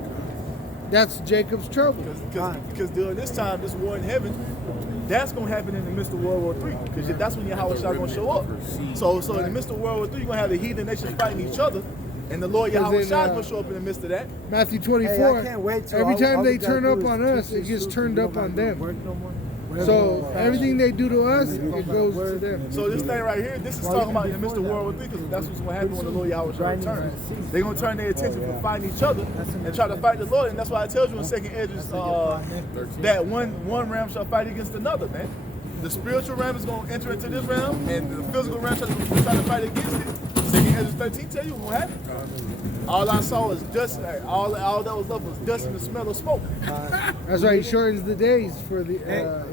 That's Jacob's trouble. Because during this time, this war in heaven, that's going to happen in the midst of World War III. Because that's when Yahweh Shai going to show up. So in the midst of World War III, you're going to have the heathen nations fighting each other. And the Lord Yahweh Shai is going to show up in the midst of that. Matthew 24. Hey, I can't wait till every time all they we gotta turn do up is on drink us, it this gets soup. turned We up don't on gotta them. work no more. So everything they do to us, it goes to them. So this thing right here, this is talking about in the midst of World War III, because that's what's going to happen when the Lord Yahweh Shai returns. They're going to turn their attention from fighting each other and try to fight the Lord. And that's why I tell you in 2nd Esdras that one realm shall fight against another, man. The spiritual realm is going to enter into this realm, and the physical realm shall try to fight against it. 2nd Esdras 13 tell you what happened. All I saw was dust. All that was left was dust and the smell of smoke. That's why he shortens the days for the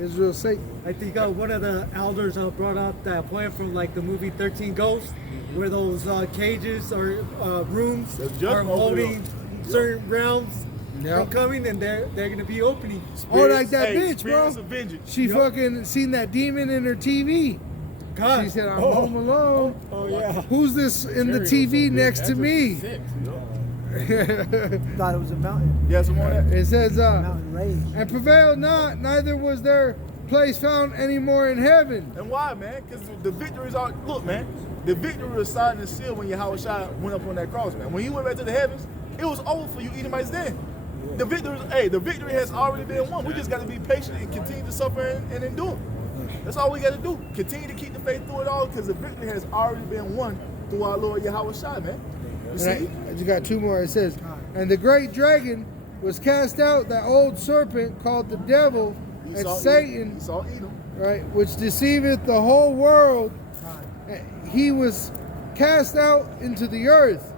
Israel's sake. I think one of the elders brought up that point from like the movie 13 Ghosts, where those cages or rooms are holding certain realms from coming, and they're going to be opening. Oh, like that bitch, bro. She Yep. fucking seen that demon in her TV. God. She said, I'm home alone. Oh, yeah. Who's this in the TV next to me? Thought it was a mountain. Yes, I'm on that. It says, Mountain range. and prevailed not, neither was their place found anymore in heaven. And why, man? Because the victories are, look, man, the victory was signed and sealed when Yahweh Shai went up on that cross, man. When he went back to the heavens, it was over for you Edomites then. The victory has already been won. We just got to be patient and continue to suffer and endure. That's all we got to do. Continue to keep the faith through it all, because the victory has already been won through our Lord Yahweh Shai, man. You see? I just got two more. It says, and the great dragon was cast out, that old serpent called the devil and Satan, right, which deceiveth the whole world. He was cast out into the earth,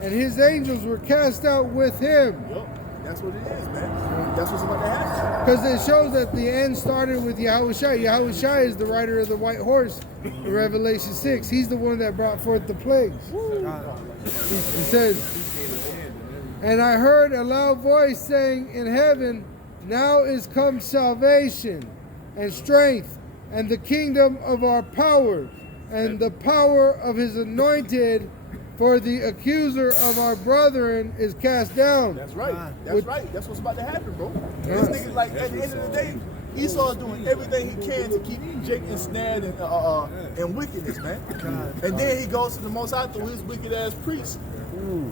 and his angels were cast out with him. Yep. That's what it is, man. That's what's about to happen. Because it shows that the end started with Yahushua. Yahushua is the rider of the white horse in Revelation 6. He's the one that brought forth the plagues. It says, and I heard a loud voice saying in heaven, now is come salvation and strength and the kingdom of our power and the power of his anointed, for the accuser of our brethren is cast down. That's right. That's right. That's what's about to happen, bro. This nigga, like, at the end of the day, Esau is doing everything he can to keep Jake ensnared in wickedness, man. And then he goes to the Most High through his wicked ass priests.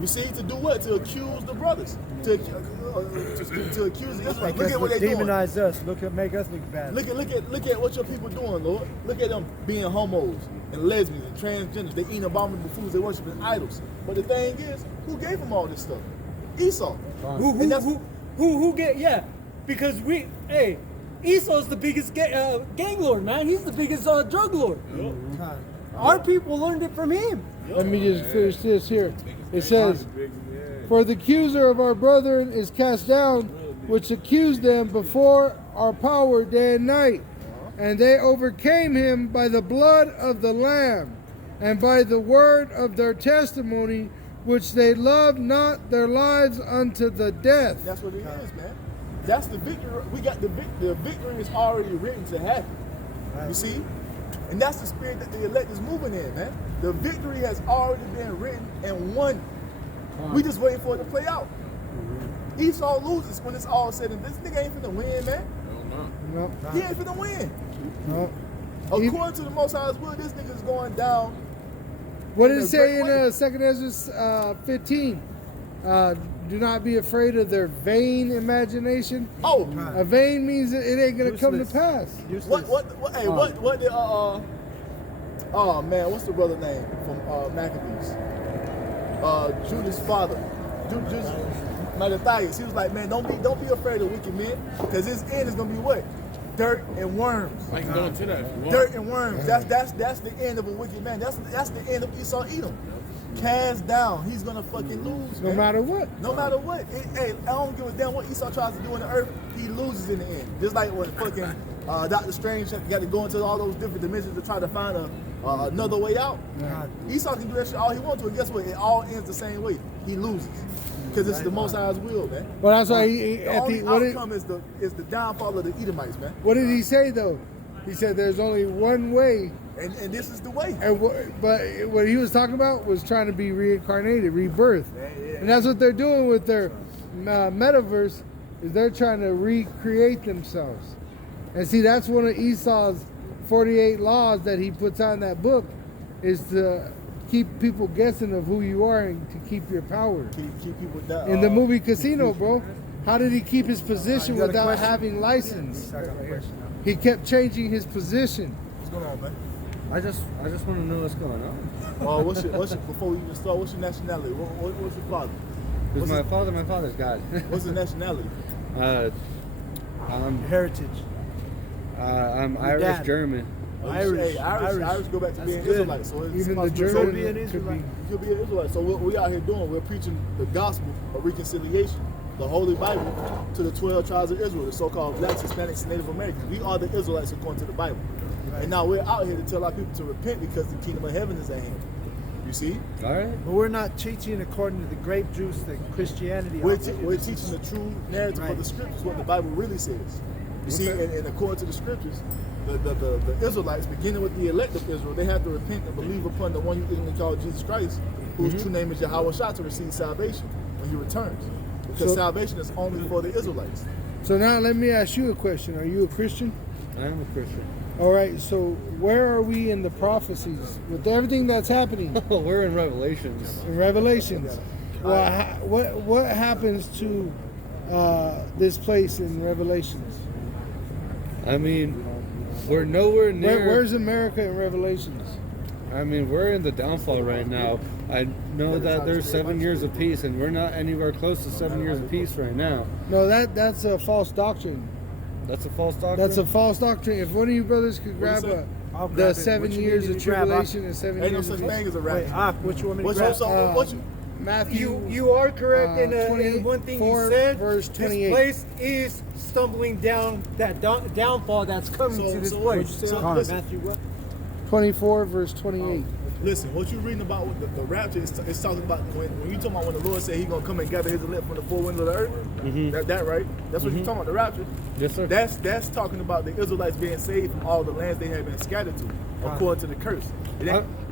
You see, to do what? To accuse the brothers. To accuse the Israelites. Look at what they're doing. Demonize us. Make us look bad. Look at what your people doing, Lord. Look at them being homos and lesbians and transgenders. They eating abominable foods. They worshiping idols. But the thing is, who gave them all this stuff? Esau. Who get, yeah. Because Esau's the biggest gang lord, man. He's the biggest drug lord. Our people learned it from him. Let me just finish this here. It says, for the accuser of our brethren is cast down, which accused them before our power day and night. And they overcame him by the blood of the Lamb and by the word of their testimony, which they loved not their lives unto the death. That's what it is, man. That's the victory. We got the victory is already written to happen. You see? And that's the spirit that the elect is moving in, man. The victory has already been written and won. We just waiting for it to play out. Esau loses when it's all said and this nigga ain't finna win, man. No. He ain't finna win. No. According to the Most High's will, this nigga's going down. What did it say in 2nd Ezra 15? Do not be afraid of their vain imagination. Oh, a vain means that it ain't gonna come to pass. what did oh man, what's the brother name from Maccabees? Judah's father, Judas Mattathias. He was like, man, don't be afraid of wicked men, because his end is gonna be what? Dirt and worms. I can go into that. Dirt and worms. That's the end of a wicked man. That's the end of Esau Edom. Cast down. He's gonna fucking lose. No matter what. No matter what. Hey, I don't give a damn what Esau tries to do in the earth. He loses in the end. Just like when fucking Dr. Strange got to go into all those different dimensions to try to find another way out. Esau can do that shit all he wants to, and guess what? It all ends the same way. He loses. Because it's the Most High's will, man. Well, that's why the only outcome is the downfall of the Edomites, man. What did he say though? He said there's only one way. And this is the way. But what he was talking about was trying to be reincarnated, rebirth. And that's what they're doing with their metaverse, is they're trying to recreate themselves. And see, that's one of Esau's 48 laws that he puts on that book, is to keep people guessing of who you are and to keep your power. Keep people down. In the movie Casino, bro, how did he keep his position without having license? He kept changing his position. What's going on, man? I just want to know what's going on. What's your before we even start? What's your nationality? What's your father? Who's my father? My father's God. What's the nationality? Heritage. I'm Irish, Dad. Irish. Irish go back to being Israelites. So it's Even the possible. German be an Israelite. You could be an Israelite. So what we out here doing, we're preaching the gospel of reconciliation, the Holy Bible, to the 12 tribes of Israel, the so-called blacks, Hispanics, and Native Americans. We are the Israelites according to the Bible. And now we're out here to tell our people to repent because the kingdom of heaven is at hand. You see? All right. But we're not teaching according to the grape juice that Christianity We're offers. teaching the true narrative of the scriptures, what the Bible really says. You see, and according to the scriptures, the Israelites, beginning with the elect of Israel, they have to repent and believe upon the one you ignorantly call Jesus Christ, whose true name is Yahweh Shah, to receive salvation when he returns. Because salvation is only for the Israelites. So now let me ask you a question. Are you a Christian? I am a Christian. All right, so where are we in the prophecies with everything that's happening? We're in Revelations. In Revelations. Well, what happens to this place in Revelations? I mean, we're nowhere near. Where's America in Revelations? I mean, we're in the downfall right now. I know that there's 7 years of peace, and we're not anywhere close to 7 years of peace right now. No, that's a false doctrine. That's a false doctrine? That's a false doctrine. If one of you brothers could grab the 7 years of tribulation and 7 years of peace. Ain't no such thing as a rapture. What you want me to grab? Matthew, You are correct in one thing you said. Verse 28. This place is stumbling down that downfall that's coming to this place. Matthew, what? 24, verse 28. Listen, what you're reading about with the rapture is talking about when you talking about when the Lord said He's gonna come and gather His elect from the four winds of the earth. That right? That's what you're talking about, the rapture. Yes, sir. That's talking about the Israelites being saved from all the lands they have been scattered to, according to the curse.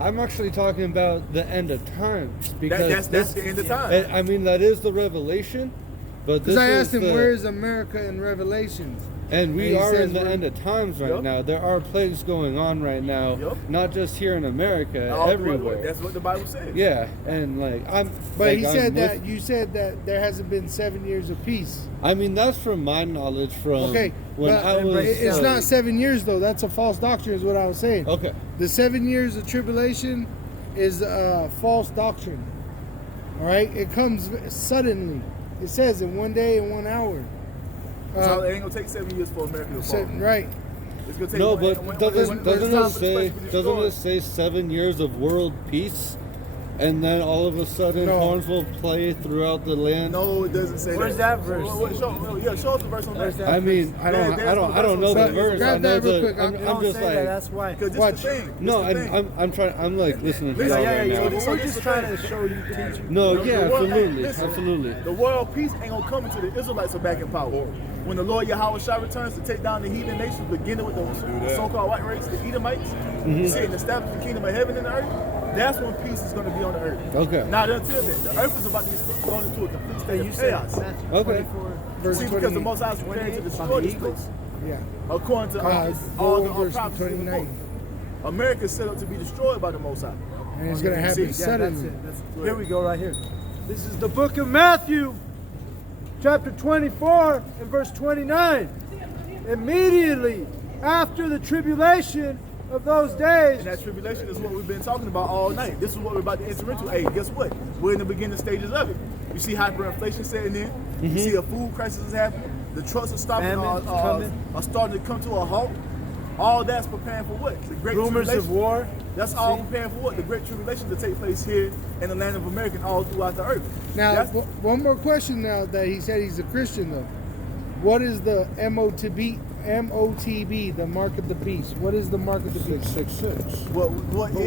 I'm actually talking about the end of times, because that's the end of time. I mean, that is the revelation, but this Because I is asked him, where is America in Revelations? And we he are says in the end of times right now. There are plagues going on right now, not just here in America, everywhere. That's what the Bible says. Yeah, and like But you said that there hasn't been 7 years of peace. I mean, that's from my knowledge from when but I was. It's not 7 years though. That's a false doctrine, is what I was saying. Okay. The 7 years of tribulation is a false doctrine. All right, it comes suddenly. It says in 1 day and 1 hour. So it ain't gonna take 7 years for America to fall. Right. It's gonna take No, but doesn't it say 7 years of world peace? and then all of a sudden horns will play throughout the land. No, it doesn't say Where's that. that verse? Show us the verse on that. I mean, I don't know the verse. I grab know that real the. quick. I'm Don't just say like. that. That's why. Because this Watch. is the thing. No, This is the thing. I'm trying. I'm like listening to Listen, y'all Yeah, right yeah, now. yeah. We're just trying to show you, teach you. No, yeah, The world- absolutely, listen, absolutely. The world peace ain't gonna come until the Israelites are back in power. When the Lord Yahweh Shah returns to take down the heathen nations, beginning with the so-called white race, the Edomites, you see, and establish the kingdom of heaven and the earth, that's when peace is gonna be on the earth. Okay. Not until then. The earth is about to be going into a complete state of chaos. Okay. Verse See, because the Most High is preparing to destroy this place. Yeah. According to go all the verse prophecies in the 29. book. America is set up to be destroyed by the Most High. And it's going to happen See, Yeah, that's suddenly. it. Here we go, right here. This is the book of Matthew, chapter 24 and verse 29. Immediately after the tribulation of those days. And that tribulation is what we've been talking about all night. This is what we're about to enter into. Hey, guess what? We're in the beginning stages of it. You see hyperinflation setting in. You see a food crisis is happening. The trucks are stopping, Famine's coming. are starting to come to a halt. All that's preparing for what? The great Rumors tribulation. of war. That's all preparing for what? The great tribulation to take place here in the land of America and all throughout the earth. Now, That's- one more question now that he said he's a Christian, though. What is the MOTB, the mark of the beast? What is the mark of the beast? 666.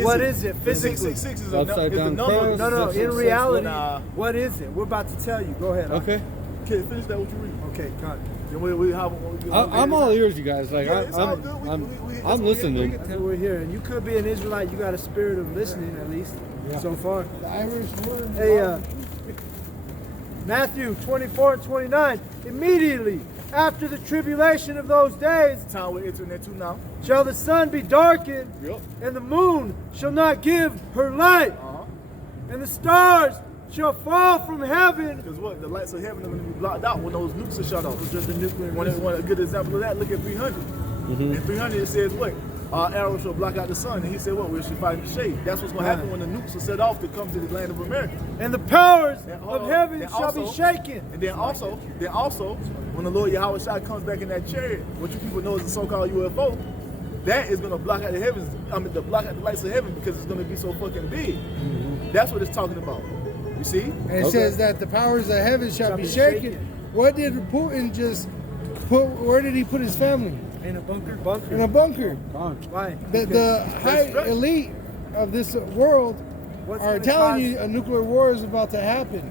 What is it physically? 666 is Upside a down number. cross. No, no, in 666. reality, Nah. what is it? We're about to tell you. Go ahead. Okay. Okay, finish that what you read. Okay, cut. Then we have. I'm all ears, you guys. Like Yeah, it's all good. I'm listening. That's what we're here. And you could be an Israelite. You got a spirit of listening, at least, so far. The Irish word. Hey, Matthew 24 and 29. Immediately after the tribulation of those days, Time we're entering into now. shall the sun be darkened, Yep. and the moon shall not give her light, and the stars shall fall from heaven. Because what? The lights of heaven are going to be blocked out when those nukes are shut off. Just the nuclear missile. One a good example of that, look at 300. In 300 it says what? Our arrows shall block out the sun. And he said what? We should fight in the shade. That's what's going to happen when the nukes are set off to come to the land of America. And the powers And, of heaven and shall be also- shaken. And then also, when the Lord Yahweh Shai comes back in that chariot, what you people know is the so-called UFO, that is going to block out the heavens. I mean, to block out the lights of heaven because it's going to be so fucking big. That's what it's talking about. You see? And it says that the powers of heaven shall be shaken. What did Putin just put? Where did he put his family? In a bunker. In a bunker. Why? The high elite of this world What's are gonna telling cause- you a nuclear war is about to happen,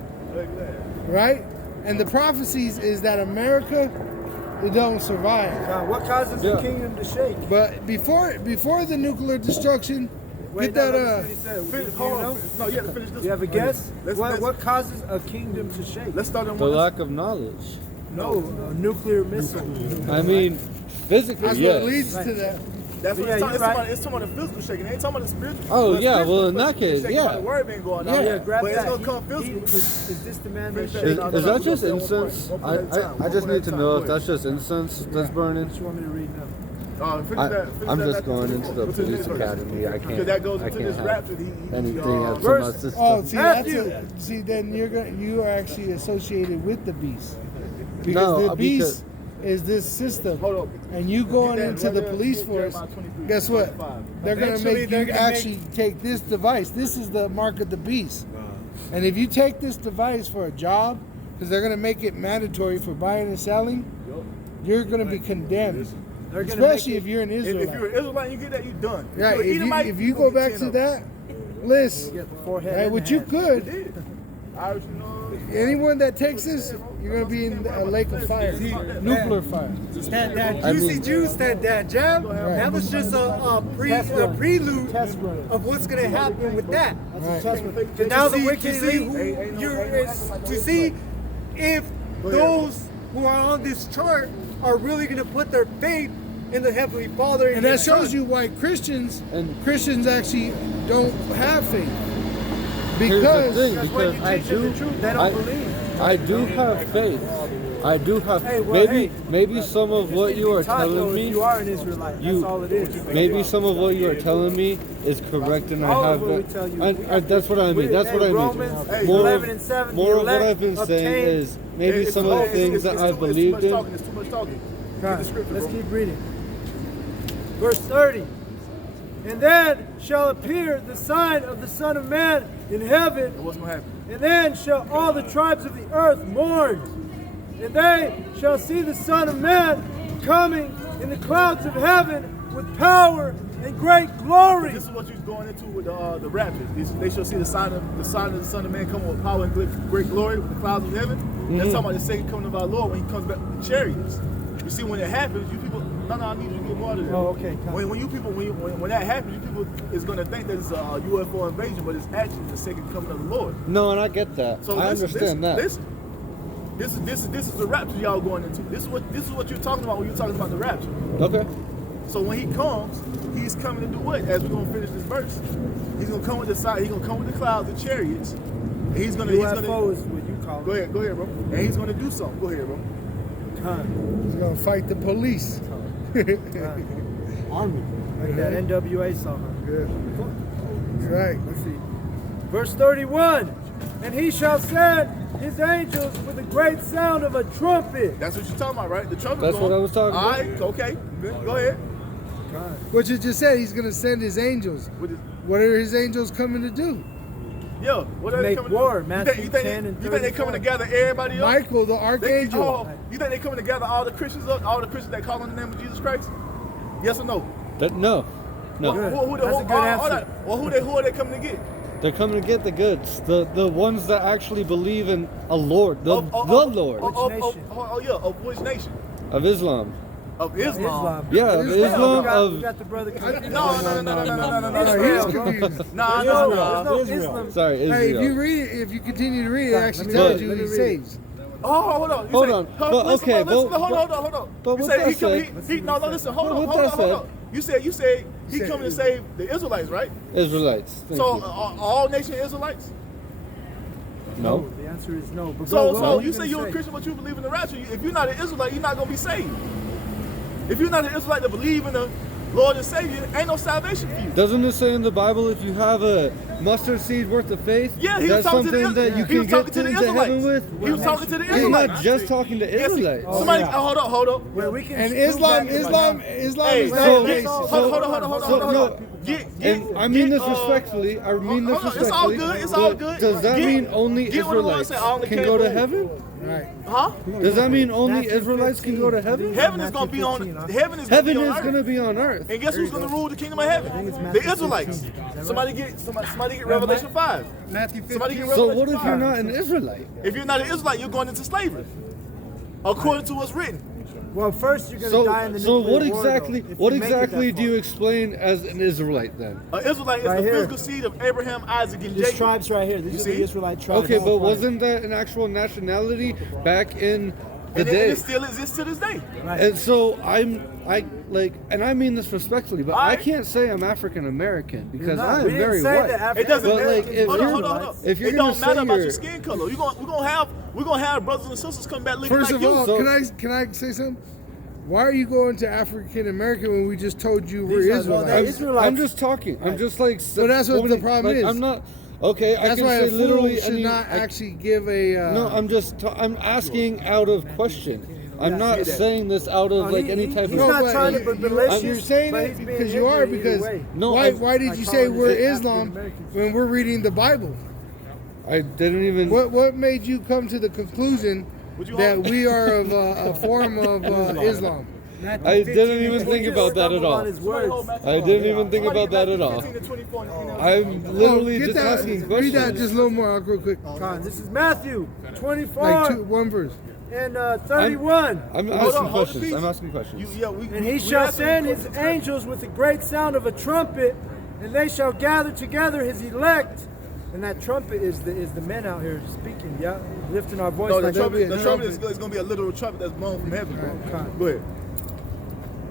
right? And the prophecies is that America, it don't survive. What causes the kingdom to shake? But before the nuclear destruction, Wait, get no, that let me finish that. Finish, You hold know? on. No, you have to finish this. You have a guess? Let's- What causes a kingdom to shake? Let's start on The one. lack of knowledge. No, a nuclear missile. I mean, physically, that's yes. what leads to that. That's what Yeah, it's talking you're about. right. It's talking about the physical shaking. It ain't talking about the spiritual. Oh, Well, yeah, spiritual, well, in but that case, shaking yeah. by the word been going on. Oh, yeah, grab but that. it's gonna come physical. Is this the man that Is- shakes? Is that just One point, incense? one point at a time, I one just point need at to a know time. if that's just incense that's burning. What you want me to read now? Finish I'm that just after going the- into the what's his police name? academy. I Because can't. that goes I into can't this have rap that anything else in verse- my system. Oh, see, Matthew. see, then you are actually associated with the beast, because No, the beast is this system, Hold up. and you going that into right the there, police get force. Jeremiah 23, Guess what? 25. They're gonna Eventually, make they're you gonna actually take this device. This is the mark of the beast, and if you take this device for a job, because they're gonna make it mandatory for buying and selling, you're gonna be condemned. They're gonna Especially make if you're an If Israelite. you're an Israelite and you get that, you're done. Right, you're an Edomite, if you you're go gonna back get to 10 that list, Get the forehead. right, and what the you head. could, Irish, you know. anyone that takes this, you're gonna be in a lake of fire, nuclear fire. That I juicy mean- juice, that jab, that was just a prelude Test run. of what's gonna happen with that. Right. To Now the see- wicked to see elite- who to see if those who are on this chart are really gonna put their faith in the Heavenly Father. And that shows you why Christians actually don't have faith. Here's Because the thing, That's when because you I teach them do, the truth. They don't believe. I do have faith. I do have. Hey, well, maybe some of what you are Taught, though, telling if me. you are an Israelite. That's you- all it is. Maybe some of what you are telling me is correct, and I All of have. what we tell you, That's what I mean. That's what I mean. Romans More 11 of, and 7, more the of what elect I've been saying obtain- is maybe some of the things that I believed in. It's too much talking. Right, Get the scripture, let's bro. keep reading. Verse 30. And then shall appear the sign of the Son of Man in heaven. And what's gonna happen? And then shall all the tribes of the earth mourn. And they shall see the Son of Man coming in the clouds of heaven with power and great glory. This is what you're going into with the rapture. They shall see the sign of the Son of Man coming with power and great glory with the clouds of heaven. That's talking about the second coming of our Lord when He comes back with chariots. You see, when it happens, you people. No, I need you to get more to that. Oh, okay. When you people, when that happens, you people is gonna think that it's a UFO invasion, but it's actually the second coming of the Lord. No, and I get that. So I understand that. This is the rapture y'all going into. This is what you're talking about when you're talking about the rapture. Okay. So when He comes, He's coming to do what? As we're gonna finish this verse, He's gonna come with the side. He's gonna come with the clouds and chariots. And He's gonna. UFO is what you call it. Go ahead, bro. And He's gonna do something. Go ahead, bro. He's gonna fight the police. Army. Like that NWA song. Good. Right. Let's see. Verse 31. And He shall send His angels with a great sound of a trumpet. That's what you're talking about, right? The trumpet. That's what I was talking about. All right, okay. Go ahead. What you just said, He's gonna send His angels. What are His angels coming to do? Yo, what are they Make coming war, to do? Matthew You think 10 and they coming to gather everybody up? Michael, the archangel. You think they coming to gather all the Christians up, all the Christians that call on the name of Jesus Christ? Yes or no? No. Who are they coming to get? They're coming to get the goods. The ones that actually believe in a Lord. The Lord. Of which nation? Of Islam. Of Islam. Yeah, of Islam. We got the brother. No. He's confused. No. Sorry, Israel. Hey, if you continue to read, it actually tells you He saves. Oh, hold on. Hold on. But okay, hold on. But You with said that said, listen. Hold with on. that said, You said He coming to save the Israelites, right? Israelites. Thank So you. all nation Israelites? No. The answer is no. But So you say you're a Christian, but you believe in the rapture. If you're not an Israelite, you're not gonna be saved. If you're not an Israelite that believe in the Lord and Savior, ain't no salvation for you. Doesn't it say in the Bible if you have a mustard seed worth of faith, Yeah, he was that's talking to something the that you he was can talking get to the into heaven Israelites. with? He was talking to the He's Israelites. not just talking to Yes, Israelites. somebody, hold up. Well, we can And scoot Islam back. is Hey, not so- basic. hold on. And I mean this respectfully. I mean this It's all respectfully. good. It's all but good. Does that mean only get what the Lord Israelites said, I only can came go to for- heaven? Right. Huh? Does that mean only Matthew Israelites can go to 15, heaven? Heaven is gonna be on. Heaven is Heaven gonna be is on going to earth. be on earth. And guess who's gonna rule the kingdom of heaven? The Israelites. Somebody get Revelation 5. Matthew Somebody 15. get So Revelation what if 5. you're not an Israelite? If you're not an Israelite, you're going into slavery, according to what's written. Well, first you're going to die in the So nuclear what war, exactly though, if what you make it exactly that do you far. explain as an Israelite then? An Israelite is Right the here. physical seed of Abraham, Isaac, and These Jacob. tribes right here. These You are see? the Israelite tribes. Okay, but wasn't that an actual nationality back in the And day? it still exists to this day. And so I mean this respectfully, but I Alright. can't say I'm African American because not. I We am didn't very say white. that It African doesn't But, matter. like, if hold you're- on. if you're It gonna don't matter say about you're- your skin color. We're gonna have brothers and sisters come back looking First like of you. all, So- can I say something? Why are you going to African American when we just told you we're These are- Israelites? they're Israelites. I'm just talking. I'm just like. So that's what the problem is. I'm not. Okay, I That's can why say a fool literally should any. not I- actually give a. No, I'm asking out of question. I'm not saying this out of like any type He's of. not but trying to you- be malicious. You're saying but it he's being because you are. ignorant either Because way. No, why did I you call say them we're African Islam Americans. when we're reading the Bible? I didn't even. What made you come to the conclusion that we are of a form of Islam? I didn't even think about that at Stumbled all. on his words. I didn't even think about that at all. 15 to 24 I'm literally Get just that- asking Read questions. that just a little more, real quick. This is Matthew 24 Like one verse. and 31. I'm Hold asking on, hold the questions. piece. I'm asking questions. And he shall send his angels with the great sound of a trumpet, and they shall gather together his elect. And that trumpet is the men out here speaking, yeah, lifting our voice. No, the like trumpet trumpet. is going to be a literal trumpet that's blown from heaven, bro. Okay. Go ahead.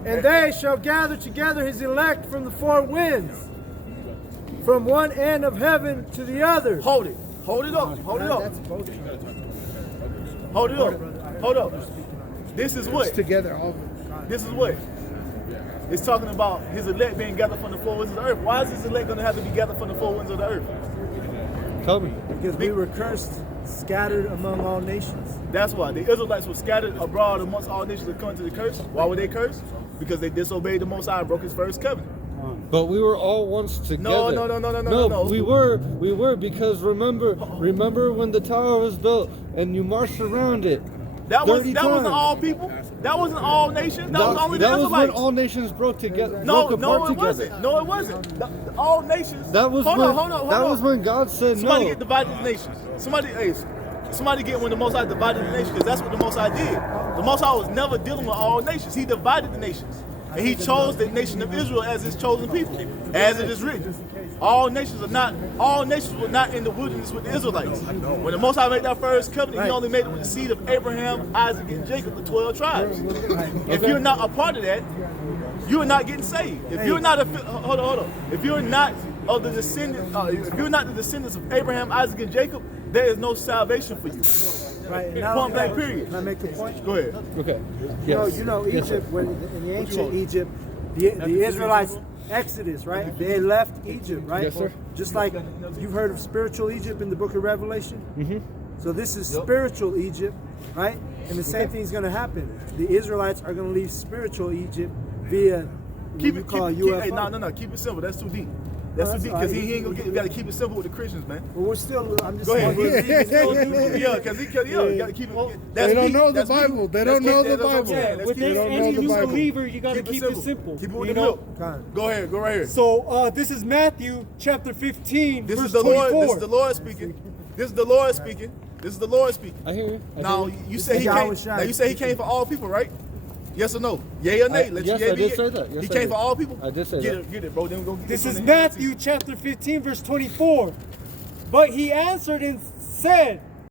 And they shall gather together his elect from the four winds, from one end of heaven to the other. Hold it. Hold it up. Hold it up. That's both trumpets. Hold it up. Hold up. This is what? Together, all. This is what? It's talking about his elect being gathered from the four winds of the earth. Why is his elect going to have to be gathered from the four winds of the earth? Tell me. Because we were cursed, scattered among all nations. That's why. The Israelites were scattered abroad amongst all nations according to the curse. Why were they cursed? Because they disobeyed the Most High and broke his first covenant. But we were all once together. No. We were because remember when the tower was built and you marched around it. That wasn't all people. That wasn't all nations. That was only the Israelites. That was when Israelites. all nations broke together. No, broke no, apart it together. wasn't. No, it wasn't. All nations. That was hold when, on. That was when God said Somebody no. get divided the nations. Somebody get when the Most High divided the nations, because that's what the Most High did. The Most High was never dealing with all nations. He divided the nations. And he chose the nation of Israel as his chosen people, as it is written. All nations were not in the wilderness with the Israelites. When the Most High made that first covenant, he only made it with the seed of Abraham, Isaac, and Jacob, the 12 tribes. If you're not a part of that, you are not getting saved. If you're not hold on. If you're not of the descendants, if you're not the descendants of Abraham, Isaac, and Jacob, there is no salvation for you. Right. Point blank, period. Can I make the point? Go ahead. Okay. Yes. You know, Yes, Egypt, in the ancient Egypt, the Israelites, Exodus, right? They left Egypt, right? Yes, sir. Just like you've heard of spiritual Egypt in the book of Revelation. Mm-hmm. So this is spiritual Egypt, right? And the same thing is going to happen. The Israelites are going to leave spiritual Egypt via Keep UFO. Hey, no. Keep it simple. That's too deep. That's too deep because he ain't gonna get. You gotta keep it simple with the Christians, man. Well, we're still. I'm just Go ahead. saying. Yeah, because you gotta keep it. They don't know the Bible. They don't know the Bible. Yeah, with They don't know any the new Bible. believer, you got to keep it simple. Keep it with you the know? milk. Go ahead. Go right here. So this is Matthew chapter 15, This verse is the Lord. 24. This is the Lord speaking. This is the Lord speaking. This is the Lord speaking. I hear you. Now you say he came. Now you say he came for all people, right? Yes or no? Yay or nay? Yes, I did say that. Yes, He I came did. for all people. I did say that. Get it, bro. Then we go. This is Matthew chapter 15, verse 24. But he answered and said,